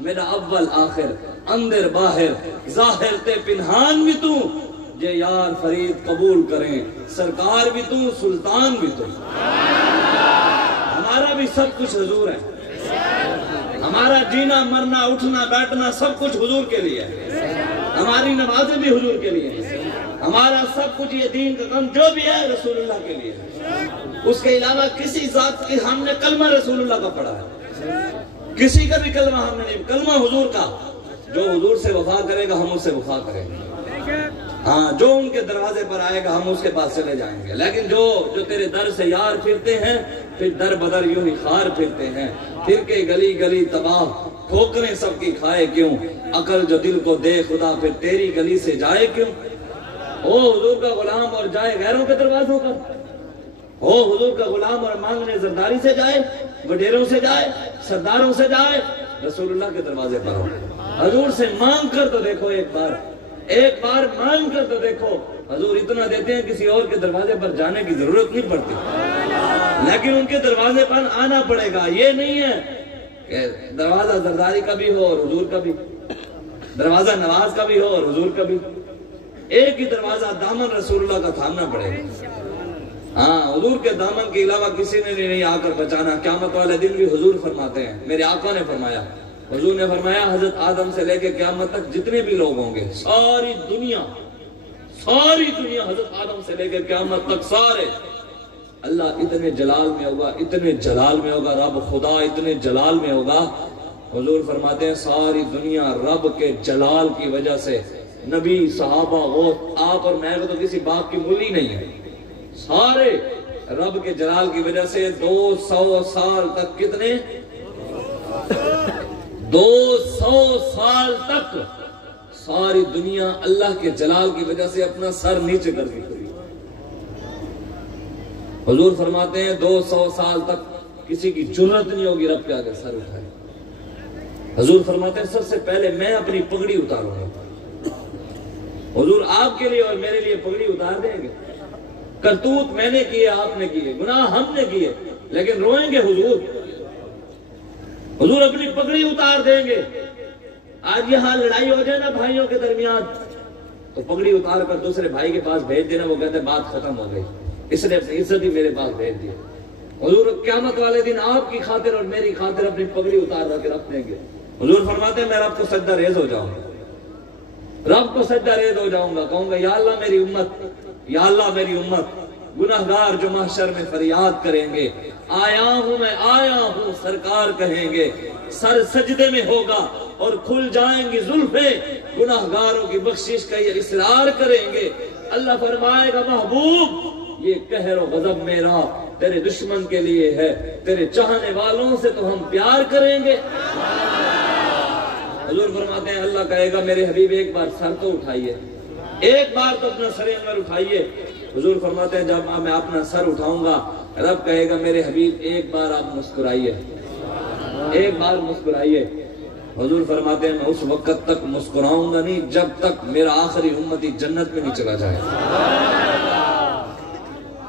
میرا اول آخر اندر باہر ظاہر تے پنہان بھی تو، جے یار فرید قبول کریں سرکار بھی تو، سلطان بھی تو۔ ہمارا بھی سب کچھ حضور ہے، ہمارا جینا مرنا اٹھنا بیٹھنا سب کچھ حضور کے لیے ہے، ہماری نمازیں بھی حضور کے لیے ہیں، ہمارا سب کچھ یہ دین کا کام جو بھی ہے رسول اللہ کے لیے ہے۔ اس کے علاوہ کسی ذات کی ہم نے کلمہ رسول اللہ کا پڑھا ہے، کسی کا بھی کلمہ ہم نے نہیں، کلمہ حضور کا، جو حضور سے وفا کرے گا ہم اس سے وفا کریں گے، ہاں جو ان کے دروازے پر آئے گا ہم اس کے پاس چلے جائیں گے، لیکن جو تیرے در سے یار پھرتے ہیں پھر در بدر یوں ہی خار پھرتے ہیں، پھر کے گلی گلی تباہ ٹھوکریں سب کی کھائے کیوں، عقل جو دل کو دے خدا پھر تیری گلی سے جائے کیوں، ہو حضور کا غلام اور جائے غیروں کے دروازوں پر، ہو حضور کا غلام اور مانگنے زرداری سے جائے، وڈیروں سے جائے، سرداروں سے جائے، رسول اللہ کے دروازے پر ہو، حضور سے مانگ کر تو دیکھو، ایک بار مانگ کر تو دیکھو، حضور اتنا دیتے ہیں کسی اور کے دروازے پر جانے کی ضرورت نہیں پڑتی، لیکن ان کے دروازے پر آنا پڑے گا، یہ نہیں ہے کہ دروازہ زرداری کا بھی ہو اور حضور کا بھی، دروازہ نواز کا بھی ہو اور حضور کا بھی، ایک ہی دروازہ دامن رسول اللہ کا تھامنا پڑے گا، ہاں حضور کے دامن کے علاوہ کسی نے نہیں آ کر بچانا، قیامت والے دن بھی حضور فرماتے ہیں، میرے آقا نے فرمایا، حضور نے فرمایا حضرت آدم سے لے کے قیامت تک جتنے بھی لوگ ہوں گے، ساری دنیا حضرت آدم سے لے کے قیامت تک سارے، اللہ اتنے جلال میں ہوگا، اتنے جلال میں ہوگا، رب خدا اتنے جلال میں ہوگا، حضور فرماتے ہیں ساری دنیا رب کے جلال کی وجہ سے، نبی صحابہ غوث آپ اور میں تو کسی باپ کی مولی نہیں ہے، سارے رب کے جلال کی وجہ سے 200 سال تک، کتنے 200 سال تک ساری دنیا اللہ کے جلال کی وجہ سے اپنا سر نیچے کر کے کھڑی، حضور فرماتے ہیں 200 سال تک کسی کی جرت نہیں ہوگی رب کے آگے سر اٹھائے، حضور فرماتے ہیں سب سے پہلے میں اپنی پگڑی اتاروں گا، حضور آپ کے لیے اور میرے لیے پگڑی اتار دیں گے، کرتوت میں نے کیے آپ نے کیے، گناہ ہم نے کیے، لیکن روئیں گے حضور اپنی پگڑی اتار دیں گے، آج یہاں لڑائی ہو جائے نا بھائیوں کے درمیان تو پگڑی اتار کر دوسرے بھائی کے پاس بھیج دینا، وہ کہتے ہیں بات ختم ہو گئی، اس نے اپنی عزت ہی میرے پاس بھیج دی، حضور قیامت والے دن آپ کی خاطر اور میری خاطر اپنی پگڑی اتار کے رکھ دیں گے، حضور فرماتے ہیں میں رب کو سجدہ ریز ہو جاؤں گا، رب کو سجدہ ریز ہو جاؤں گا، کہوں گا یا اللہ میری امت، یا اللہ میری امت، گناہگار جو محشر میں فریاد کریں گے، آیا ہوں سرکار کہیں گے، سر سجدے میں ہوگا اور کھل جائیں گی زلفیں، گناہگاروں کی بخشش کا یہ اصرار کریں گے، اللہ فرمائے گا محبوب یہ قہر و غضب میرا تیرے دشمن کے لیے ہے، تیرے چاہنے والوں سے تو ہم پیار کریں گے، حضور فرماتے ہیں اللہ کہے گا میرے حبیب ایک بار سر تو اٹھائیے، ایک بار تو اپنا سر انور اٹھائیے، حضور فرماتے ہیں جب میں اپنا سر اٹھاؤں گا رب کہے گا میرے حبیب ایک بار آپ مسکرائیے، ایک بار مسکرائیے، حضور فرماتے ہیں میں اس وقت تک مسکراؤں گا نہیں جب تک میرا آخری امتی جنت میں نہیں چلا جائے،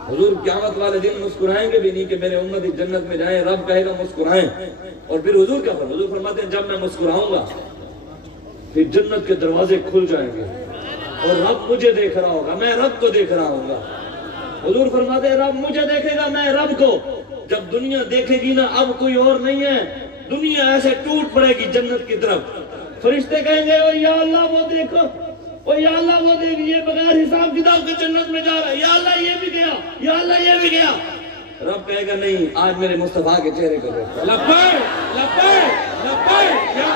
حضور قیامت والے دن مسکرائیں گے بھی نہیں کہ میرے امتی جنت میں جائیں، رب کہے گا مسکرائیں، اور پھر حضور کیا فرماتے ہیں، حضور فرماتے ہیں جب میں مسکراؤں گا پھر جنت کے دروازے کھل جائیں گے اور رب مجھے دیکھ رہا ہوگا، میں رب کو دیکھ رہا ہوں گا، حضور فرماتے ہیں رب مجھے دیکھے گا میں رب کو، جب دنیا دیکھے گی نا اب کوئی اور نہیں ہے، دنیا ایسے ٹوٹ پڑے گی جنت کی طرف، فرشتے کہیں گے یا اللہ وہ دیکھو، یا اللہ وہ دیکھ یہ بغیر حساب کتاب کے جنت میں جا رہا ہے، یا اللہ یہ بھی گیا، یا اللہ یہ بھی گیا، رب کہے گا نہیں آج میرے مصطفیٰ کے چہرے کو دیکھو، لبیک لبیک لبیک یا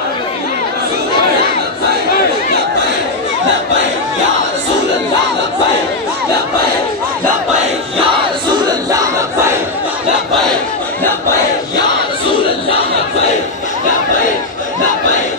یا رسول اللہ لبیک لبیک لبیک یا رسول اللہ لبیک لبیک لبیک یا رسول اللہ لبیک لبیک لبیک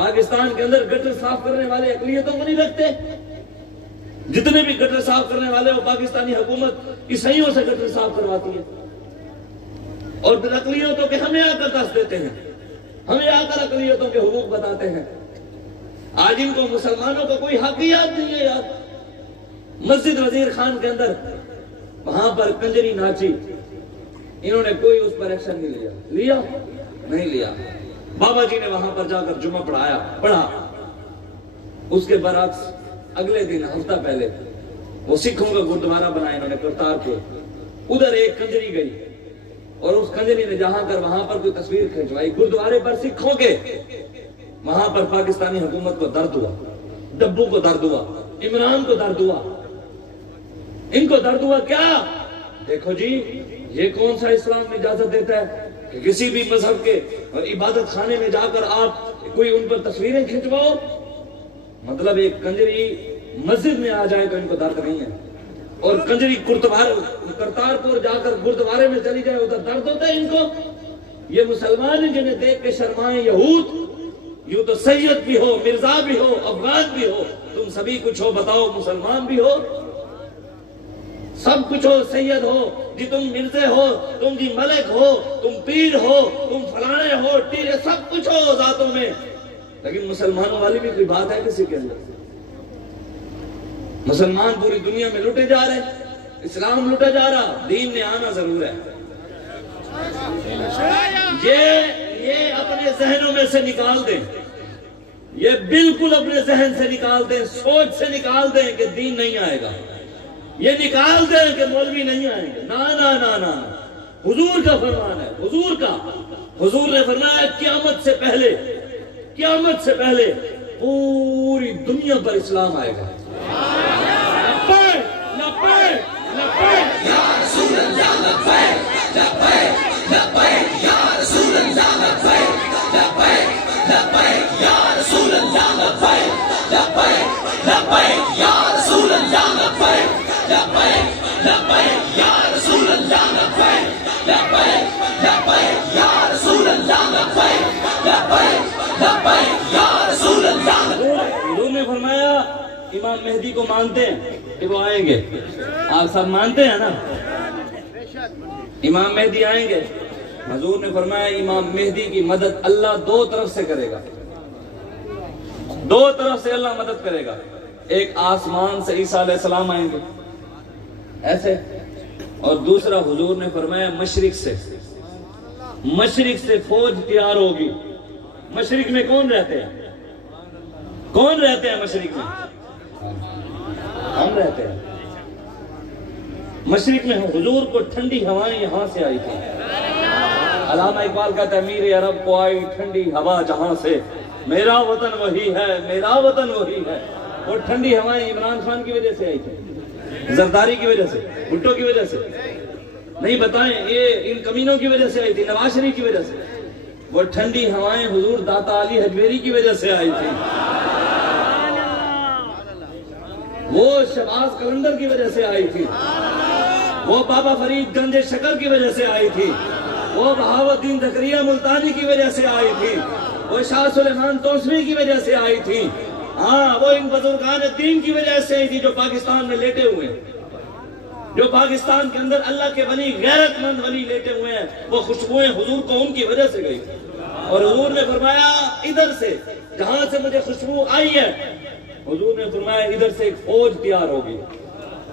پاکستان کے اندر گٹر صاف کرنے والے اقلیتوں کو نہیں رکھتے؟ جتنے بھی گٹر صاف کرنے والے وہ پاکستانی حکومت عیسائیوں سے گٹر صاف کرواتی ہے، اور پھر اقلیتوں کے ہمیں آ کر دس دیتے ہیں، ہمیں آ کر اقلیتوں کے حقوق بتاتے ہیں۔ آج ان کو مسلمانوں کا کوئی حق یاد نہیں ہے یار۔ مسجد وزیر خان کے اندر وہاں پر کنجری ناچی، انہوں نے کوئی اس پر ایکشن نہیں لیا نہیں لیا۔ بابا جی نے وہاں پر جا کر جمعہ پڑھا۔ اس کے برعکس اگلے دن ہفتہ پہلے وہ سکھوں کا گردوارہ بنایا انہوں نے کرتارپور، ادھر ایک کنجری گئی اور اس کنجری نے جہاں کر وہاں پر کوئی تصویر کھنچوائی گردوارے پر سکھوں کے، وہاں پر پاکستانی حکومت کو درد ہوا، ڈبو کو درد ہوا، عمران کو درد ہوا، ان کو درد ہوا۔ کیا دیکھو جی، یہ کون سا اسلام میں اجازت دیتا ہے کہ کسی بھی مذہب کے اور عبادت خانے میں جا کر آپ کوئی ان پر تصویریں کھنچواؤ؟ مطلب ایک کنجری مسجد میں آ جائے تو ان کو درد نہیں ہے، اور کنجری کرتارپور جا کر گردوارے میں چلی جائے ادھر درد ہوتا ہے ان کو؟ یہ مسلمان ہیں جنہیں دیکھ کے شرمائیں یہود۔ یوں تو سید بھی ہو، مرزا بھی ہو، افغان بھی ہو، تم سبھی کچھ ہو، بتاؤ مسلمان بھی ہو؟ سب کچھ ہو، سید ہو جی، تم مرزے ہو، تم جی ملک ہو، تم پیر ہو، تم فلانے ہو، ٹیرے، سب کچھ ہو ذاتوں میں، لیکن مسلمانوں والی بھی کوئی بات ہے کسی کے اندر؟ مسلمان پوری دنیا میں لوٹے جا رہے، اسلام لوٹا جا رہا، دین نے آنا ضرور ہے۔ یہ اپنے ذہنوں میں سے نکال دیں، یہ بالکل اپنے ذہن سے نکال دیں، سوچ سے نکال دیں کہ دین نہیں آئے گا، یہ نکال دیں کہ مولوی نہیں آئیں گے۔ نا نا نا نا، حضور کا فرمان ہے، حضور نے فرمایا قیامت سے پہلے پوری دنیا پر اسلام آئے گا۔ یا رسول اللہ لبیک لبیک لبیک یا رسول اللہ لبیک لبیک لبیک یا رسول اللہ لبیک لبیک لبیک یا رسول اللہ لبیک لبیک لبیک یا رسول اللہ لبیک لبیک لبیک یا رسول اللہ لبیک لبیک لبیک یا رسول اللہ لبیک۔ حضور نے فرمایا امام مہدی کو مانتے ہیں کہ وہ آئیں گے؟ آپ سب مانتے ہیں نا؟ امام مہدی آئیں گے۔ حضور نے فرمایا امام مہدی کی مدد اللہ دو طرف سے کرے گا، دو طرف سے اللہ مدد کرے گا۔ ایک آسمان سے عیسیٰ علیہ السلام آئیں گے ایسے، اور دوسرا حضور نے فرمایا مشرق سے فوج تیار ہوگی۔ مشرق میں کون رہتے ہیں؟ مشرق میں ہم رہتے ہیں۔ مشرق میں حضور کو ٹھنڈی ہوائیں یہاں سے آئی تھی۔ علامہ اقبال کا تعمیر عرب کو آئی ٹھنڈی ہوا جہاں سے، میرا وطن وہی ہے، میرا وطن وہی ہے۔ وہ ٹھنڈی ہوائیں عمران خان کی وجہ سے آئی تھی، زرداری کی وجہ سے، بھٹو کی وجہ سے نہیں، بتائیں یہ ان کمینوں کی وجہ سے آئی تھی، نواز شریف کی وجہ سے۔ وہ ٹھنڈی ہوائیں حضور داتا علی حجویری کی وجہ سے آئی تھی، وہ شہباز قلندر کی وجہ سے آئی تھی، وہ بابا فرید گنج شکر کی وجہ سے آئی تھی، وہ بہاؤالدین زکریا ملتانی کی وجہ سے آئی تھی، وہ شاہ سلیمان توسوی کی وجہ سے آئی تھی، ہاں وہ ان بزرگان دین کی وجہ سے آئی تھی جو پاکستان میں لیٹے ہوئے ہیں، جو پاکستان کے اندر اللہ کے ولی، غیرت مند ولی لیٹے ہوئے ہیں۔ وہ خوشبوئیں حضور کو ان کی وجہ سے گئی، اور حضور نے فرمایا ادھر سے جہاں سے مجھے خوشبو آئی ہے، حضور نے فرمایا ادھر سے ایک فوج تیار ہوگی،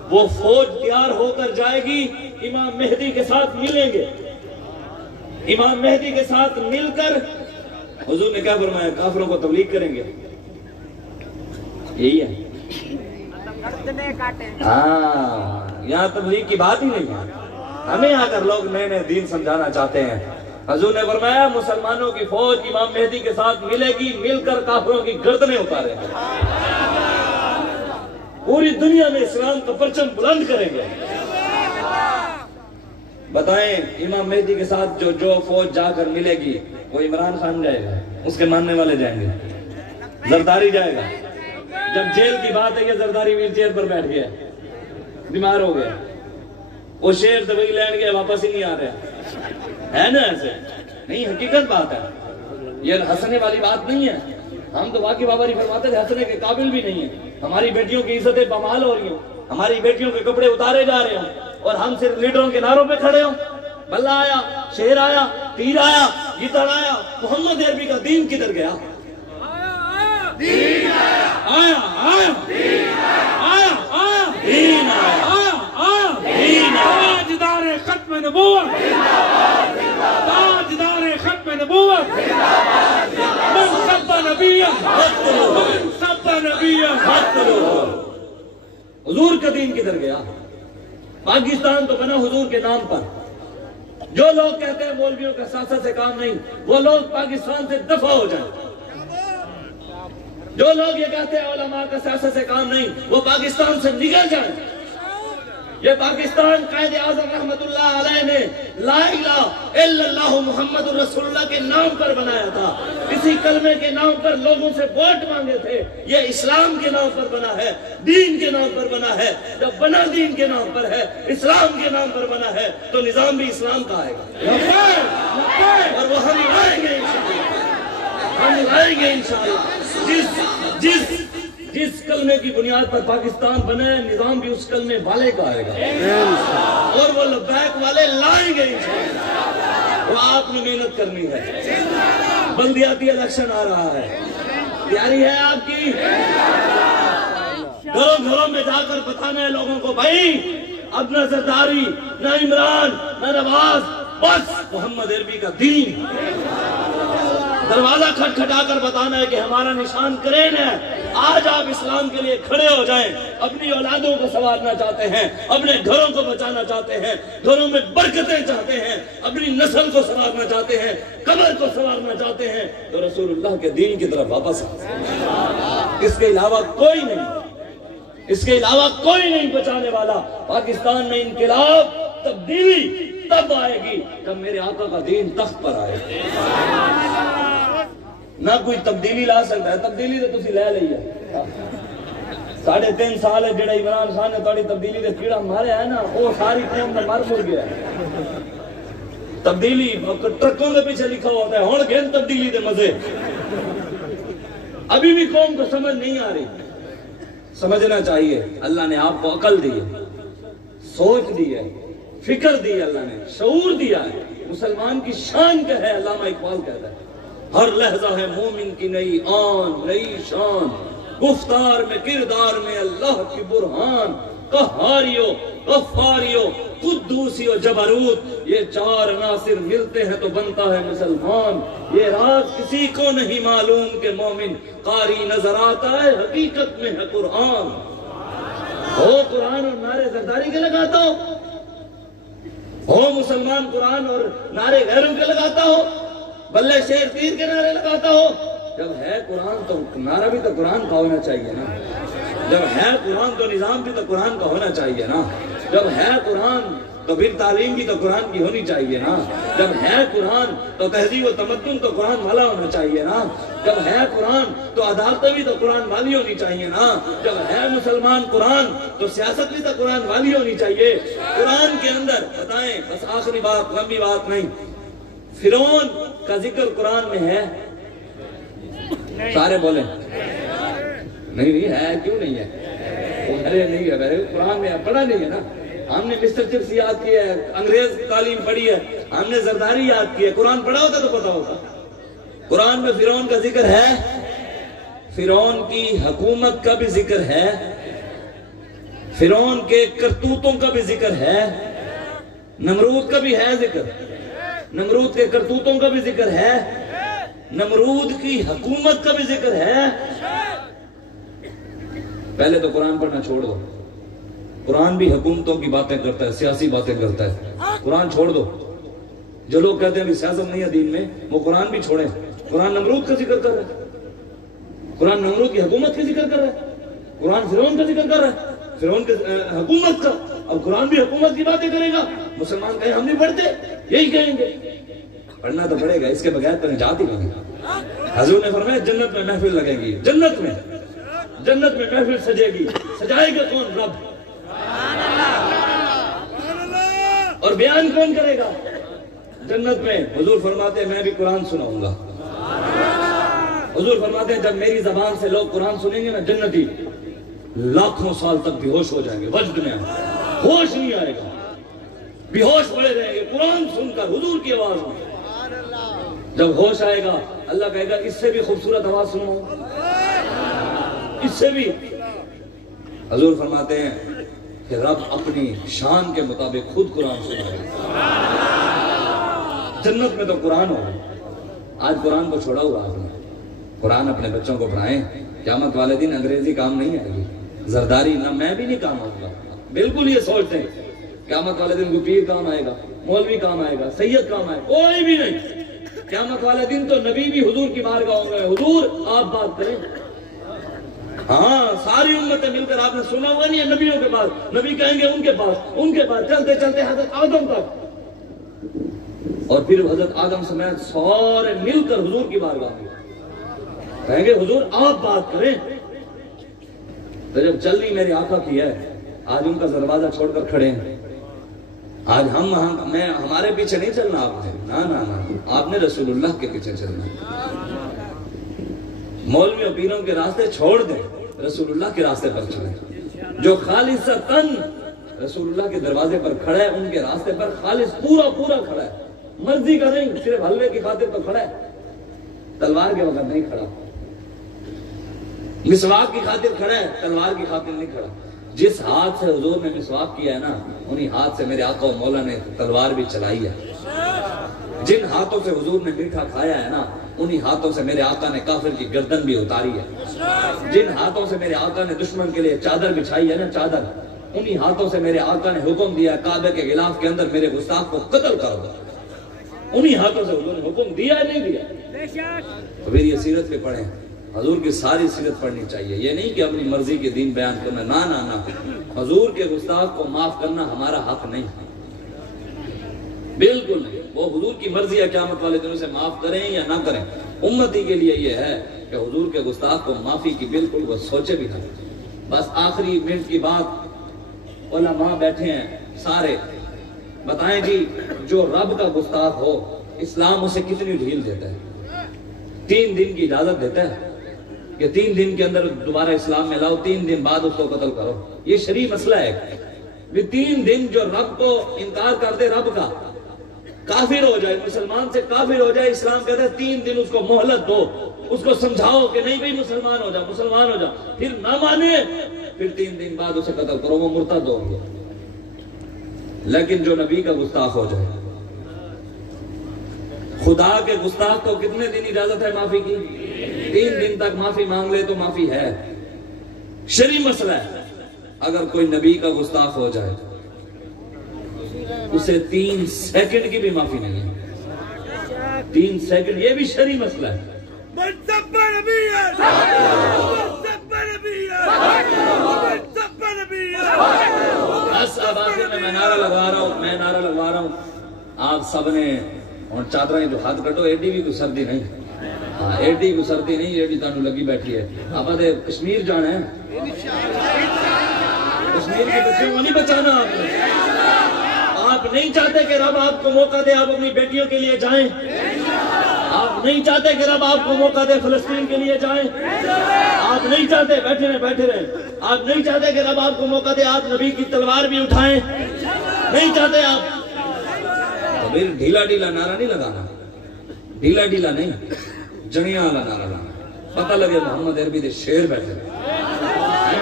وہ فوج تیار ہو کر جائے گی، امام مہدی کے ساتھ ملیں گے، امام مہدی کے ساتھ مل کر حضور نے کیا فرمایا؟ کافروں کو تبلیغ کریں گے۔ یہی ہے، ہاں یہاں تبلیغ کی بات ہی نہیں ہے، ہمیں آ کر لوگ نئے نئے دین سمجھانا چاہتے ہیں۔ حضور نے فرمایا مسلمانوں کی فوج امام مہدی کے ساتھ ملے گی، مل کر کافروں کی گردنیں اتاریں گے، پوری دنیا میں اسلام کا پرچم بلند کریں گے۔ بتائیں امام مہدی کے ساتھ جو فوج جا کر ملے گی، وہ عمران خان جائے گا، اس کے ماننے والے جائیں گے، زرداری جائے گا۔ جب جیل کی بات ہے، یہ زرداری ویل چیئر پر بیٹھ گیا، بیمار ہو گیا، وہ شیر دبئی لینڈ گیا، واپس ہی نہیں آ رہا ہے نا؟ ایسے نہیں، حقیقت بات ہے، یہ ہنسنے والی بات نہیں ہے۔ ہم تو واقعی بابری فرماتے تھے ہنسنے کے قابل بھی نہیں ہیں. ہماری بیٹیوں کی عزتیں بمال ہو رہی ہیں, ہماری بیٹیوں کے کپڑے اتارے جا رہے ہوں اور ہم صرف لیڈروں کے نعروں پہ کھڑے ہوں. بلہ آیا, شیر آیا, تیر آیا, گیتڑ آیا, محمد عربی کا دین کدھر گیا؟ دین آیا, آیا, آیا, آیا, آیا, دین آیا, آیا, آیا, دین آیا. تاجدار ختم نبوت, تاجدار ختم نبوت, من سب نبیا, من سب نبیا. حضور کا دین کدھر گیا؟ پاکستان تو بنا حضور کے نام پر. جو لوگ کہتے ہیں مولویوں کا سیاست سے کام نہیں, وہ لوگ پاکستان سے دفع ہو جائیں. جو لوگ یہ کہتے ہیں علماء کا سیاست سے کام نہیں, وہ پاکستان سے نکل جائیں. یہ پاکستان قائد اعظم رحمت اللہ علیہ نے لا الہ الا اللہ محمد رسول اللہ کے نام پر بنایا تھا. اسی کلمے کے نام پر لوگوں سے ووٹ مانگے تھے. یہ اسلام کے نام پر بنا ہے, دین کے نام پر بنا ہے. جب بنا دین کے نام پر ہے, اسلام کے نام پر بنا ہے, تو نظام بھی اسلام کا آئے گا. اور وہ ہم لائیں گے انشاءاللہ, ہم لائیں گے انشاءاللہ. جس کلمے کی بنیاد پر پاکستان بنے, نظام بھی اس کلمے والے کا آئے گا, اور وہ لبیک والے لائیں گے انشاءاللہ. وہ آپ نے محنت کرنی ہے. بلدیاتی الیکشن آ رہا ہے, تیاری ہے آپ کی؟ گھروں میں جا کر بتانا ہے لوگوں کو, بھائی اب نہ زرداری, نہ عمران, نہ نواز, بس محمد عربی کا دین. دروازہ کھٹکھٹا کر بتانا ہے کہ ہمارا نشان کرین ہے. آج آپ اسلام کے لیے کھڑے ہو جائیں. اپنی اولادوں کو سنوارنا چاہتے ہیں, اپنے گھروں کو بچانا چاہتے ہیں, گھروں میں برکتیں چاہتے ہیں, اپنی نسل کو سنوارنا چاہتے ہیں, قبر کو سنوارنا چاہتے ہیں, تو رسول اللہ کے دین کی طرف واپس آئیں. اس کے علاوہ کوئی نہیں, اس کے علاوہ کوئی نہیں بچانے والا. پاکستان میں انقلاب, تبدیلی تب آئے گی جب میرے آقا کا دین تخت پر آئے. نہ کوئی تبدیلی لا سکتا ہے. تبدیلی تو تسی لے لئی ہے. 3.5 سال ہے جڑا عمران خان نے تھوڑی تبدیلی دے کیڑا ماریا ہے نا, وہ ساری قوم میں مر مر گیا ہے. تبدیلی ٹرکوں کے پیچھے لکھا ہوتا ہے, ہن گھن تبدیلی دے مزے. ابھی بھی قوم کو سمجھ نہیں آ رہی. سمجھنا چاہیے. اللہ نے آپ کو عقل دی ہے, سوچ دی ہے, فکر دی ہے, اللہ نے شعور دیا ہے. مسلمان کی شان کیا ہے؟ علامہ اقبال کہتا ہے, ہر لحظہ ہے مومن کی نئی آن, نئی شان, گفتار میں کردار میں اللہ کی برہان. قہاریو, غفاریو, قدوسیو, جبروت, یہ 4 عناصر ملتے ہیں تو بنتا ہے مسلمان. یہ راز کسی کو نہیں معلوم کہ مومن قاری نظر آتا ہے, حقیقت میں ہے قرآن. ہو قرآن اور نعرے زرداری کے لگاتا ہو مسلمان قرآن اور نعرے غیروں کے لگاتا ہو, بلے شیر تیر کے نعرے لگاتا ہو. جب ہے قرآن تو نعرہ بھی تو قرآن کا ہونا چاہیے نا. جب ہے قرآن تو نظام بھی تو قرآن کا ہونا چاہیے نا. جب ہے قرآن تو پھر تعلیم بھی تو قرآن کی ہونی چاہیے نا. جب ہے قرآن تو تہذیب و تمدن تو قرآن والا ہونا چاہیے نا. جب ہے قرآن تو عدالتیں بھی تو قرآن والی ہونی چاہیے نا. جب ہے مسلمان قرآن تو سیاست بھی تو قرآن والی ہونی چاہیے. قرآن کے اندر بتائیں, بس آخری بات, لمبی بات نہیں, فرعون کا ذکر قرآن میں ہے؟ سارے بولیں نہیں ہے. کیوں نہیں ہے؟ ارے نہیں ہے, قرآن میں پڑھا نہیں ہے نا. ہم نے مسٹر چپس یاد کیا ہے, انگریز تعلیم پڑھی ہے, ہم نے زرداری یاد کی ہے. قرآن پڑھا ہوتا تو پتا ہوتا. قرآن میں فرعون کا ذکر ہے, فرعون کی حکومت کا بھی ذکر ہے, فرعون کے کرتوتوں کا بھی ذکر ہے, نمرود کا بھی ہے ذکر, نمرود کے کرتوتوں کا بھی ذکر ہے, نمرود کی حکومت کا بھی ذکر ہے. پہلے تو قرآن پڑھنا چھوڑ دو. قرآن بھی حکومتوں کی باتیں کرتا ہے, سیاسی باتیں کرتا ہے. قرآن چھوڑ دو. جو لوگ کہتے ہیں سیاست نہیں ہے دین میں, وہ قرآن بھی چھوڑیں. قرآن نمرود کا ذکر کر رہا ہے, قرآن نمرود کی حکومت کا ذکر کر رہا ہے, قرآن فرعون کا ذکر کر رہا ہے, فرعون کی حکومت کا. اب قرآن بھی حکومت کی باتیں کرے گا. مسلمان کہیں ہم نہیں پڑھتے, یہی کہیں گے. پڑھنا تو پڑے گا, اس کے بغیر تو نجات ہی نہیں. حضور نے فرمایا جنت میں محفل لگے گی, جنت میں محفل سجے گی. سجائے گا کون؟ رب. اور بیان کون کرے گا جنت میں؟ حضور فرماتے ہیں میں بھی قرآن سناؤں گا. حضور فرماتے ہیں جب میری زبان سے لوگ قرآن سنیں گے نا جنتی لاکھوں سال تک بے ہوش ہو جائیں گے، وجد میں ہوش نہیں آئے گا، بے ہوش پڑے رہیں گے قرآن سن کر حضور کی آواز میں۔ جب ہوش آئے گا اللہ کہے گا اس سے بھی خوبصورت آواز سنو، اس سے بھی۔ حضور فرماتے ہیں کہ رب اپنی شان کے مطابق خود قرآن سنائے گا۔ جنت میں تو قرآن ہوگا، آج قرآن کو چھوڑا ہوا آپ نے۔ قرآن اپنے بچوں کو پڑھائیں، قیامت والے دن انگریزی کام نہیں آئے گی، زرداری نہ میں بھی نہیں کام آؤں گا۔ بالکل یہ سوچتے ہیں قیامت والے دن کوئی پیر کام آئے گا، مولوی کام آئے گا، سید کام آئے گا، کوئی بھی نہیں۔ قیامت والے دن تو نبی بھی حضور کی بارگاہ ہوں گے، حضور آپ بات کریں۔ ہاں ساری امتیں مل کر، آپ نے سنا ہوا نہیں ہے نبیوں کے پاس، نبی کہیں گے ان کے پاس چلتے چلتے حضرت آدم تک، اور پھر حضرت آدم سمیت سارے مل کر حضور کی بارگاہ میں کہیں گے حضور آپ بات کریں۔ تو جب چلنی میری آقا کی ہے، آج ان کا دروازہ چھوڑ کر کھڑے ہیں، آج ہمارے پیچھے نہیں چلنا آپ نے، نہ آپ نے رسول اللہ کے پیچھے چلنا۔ مولویوں پیروں کے راستے چھوڑ دیں، رسول اللہ کے راستے پر چلیں۔ جو خالصتاً رسول اللہ کے دروازے پر کھڑا ہے، ان کے راستے پر خالص پورا کھڑا ہے، مرضی کا نہیں، صرف حلوے کی خاطر تو کھڑا ہے، تلوار کے وقت نہیں کھڑا، مسواک کی خاطر کھڑا ہے، تلوار کی خاطر نہیں کھڑا۔ جس ہاتھ سے حضور نے مسواک کیا ہے نا، انہی ہاتھ سے میرے آقا و مولا نے تلوار بھی چلائی ہے۔ جن ہاتھوں سے حضور نے میٹھا کھایا ہے نا، انہی ہاتھوں سے میرے آقا نے کافر کی گردن بھی اتاری ہے۔ جن ہاتھوں سے میرے آقا نے دشمن کے لیے چادر بچھائی ہے نا، چادر، انہی ہاتھوں سے میرے آقا نے حکم دیا ہے کعبے کے غلاف کے اندر میرے گستاخ کو قتل کر دو۔ انہی ہاتھوں سے حضور نے حکم دیا ہے، نہیں دیا؟ تو پھر یہ سیرت پہ پڑھیں، حضور کی ساری سیرت پڑھنی چاہیے۔ یہ نہیں کہ اپنی مرضی کے دین بیان کرنا، نہ حضور کے گستاخ کو معاف کرنا ہمارا حق نہیں، بالکل نہیں۔ وہ حضور کی مرضی ہے، قیامت والے دن اسے معاف کریں یا نہ کریں۔ امتی کے لیے یہ ہے کہ حضور کے گستاخ کو معافی کی بالکل وہ سوچے بھی نہ۔ بس آخری منٹ کی بات، علماء بیٹھے ہیں سارے، بتائیں جی جو رب کا گستاخ ہو اسلام اسے کتنی ڈھیل دیتا ہے؟ 3 دن کی اجازت دیتا ہے کہ 3 دن کے اندر دوبارہ اسلام میں لاؤ، 3 دن بعد اس کو قتل کرو۔ یہ شرعی مسئلہ ہے۔ 3 دن جو رب کو انکار کر دے، رب کا کافر ہو جائے، مسلمان سے کافر ہو جائے، اسلام کہتا ہے 3 دن اس کو مہلت دو، اس کو سمجھاؤ کہ نہیں بھئی مسلمان ہو جا، پھر نہ مانے پھر 3 دن بعد اسے قتل کرو، وہ مرتد ہو گیا۔ لیکن جو نبی کا گستاخ ہو جائے، خدا کے گستاخ کو کتنے دن اجازت ہے معافی کی؟ 3 دن تک معافی مانگ لے تو معافی ہے، شرعی مسئلہ ہے۔ اگر کوئی نبی کا گستاخ ہو جائے اسے 3 سیکنڈ کی بھی معافی نہیں ہے، 3 سیکنڈ، یہ بھی شرعی مسئلہ ہے۔ بس اب آخر میں نعرہ لگوا رہا ہوں، آپ سب نے اور چادریں جو ہاتھ کٹو، ایڈی بھی کوئی سردی نہیں، ایڈی کوئی سردی نہیں، ایڈی تانوں لگی بیٹھی ہے۔ آپ آدھے کشمیر جانا ہے، کشمیر کے بچوں کو نہیں بچانا آپ نے۔ آپ نہیں چاہتے کہ رب آپ کو موقع دے آپ اپنی بیٹیوں کے لیے جائیں، آپ نہیں چاہتے کہ رب آپ کو موقع دے فلسطین کے لیے جائیں، آپ نہیں چاہتے، بیٹھے رہیں، آپ نہیں چاہتے کہ رب آپ کو موقع دے آپ نبی کی تلوار بھی اٹھائیں، نہیں چاہتے آپ، تو پھر ڈھیلا نعرہ نہیں لگانا، ڈھیلا نہیں، جنیاں والا نعرہ لانا، پتہ لگے محمد عربی دے شیر بیٹھے،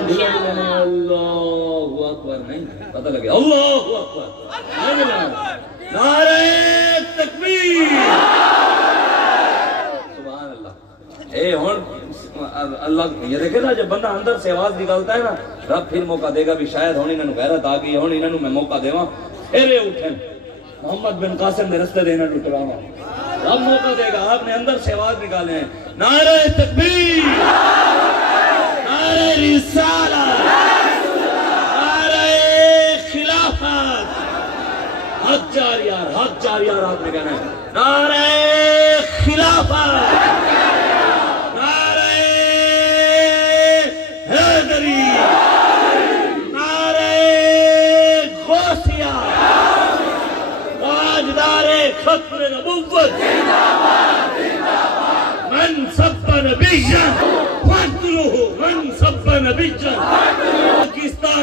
ڈھیلا نہیں، اللہ اکبر نہیں، پتہ لگے اللہ اکبر، نعرہ تکبیر، سبحان اللہ۔ اللہ یہ دیکھے نا، جب بندہ اندر سے آواز نکالتا ہے نا، رب پھر موقع دے گا بھی شاید ہونی انہوں غیرت آ گئی، ہونی انہوں میں موقع دے وہاں پھیرے اٹھیں، محمد بن قاسم نے رستے دینا ٹوٹرانا، رب موقع دے گا۔ آپ نے اندر سے آواز نکالے ہیں، نعرہ تکبیر، نعرہ رسالت، نعرہ خلافت، حق جاریہ رات میں کہنا ہے، نعرہ خلافت، نعرہ حیدری، نعرہ غوثیہ، تاجدار ختم نبوت، من سب نبی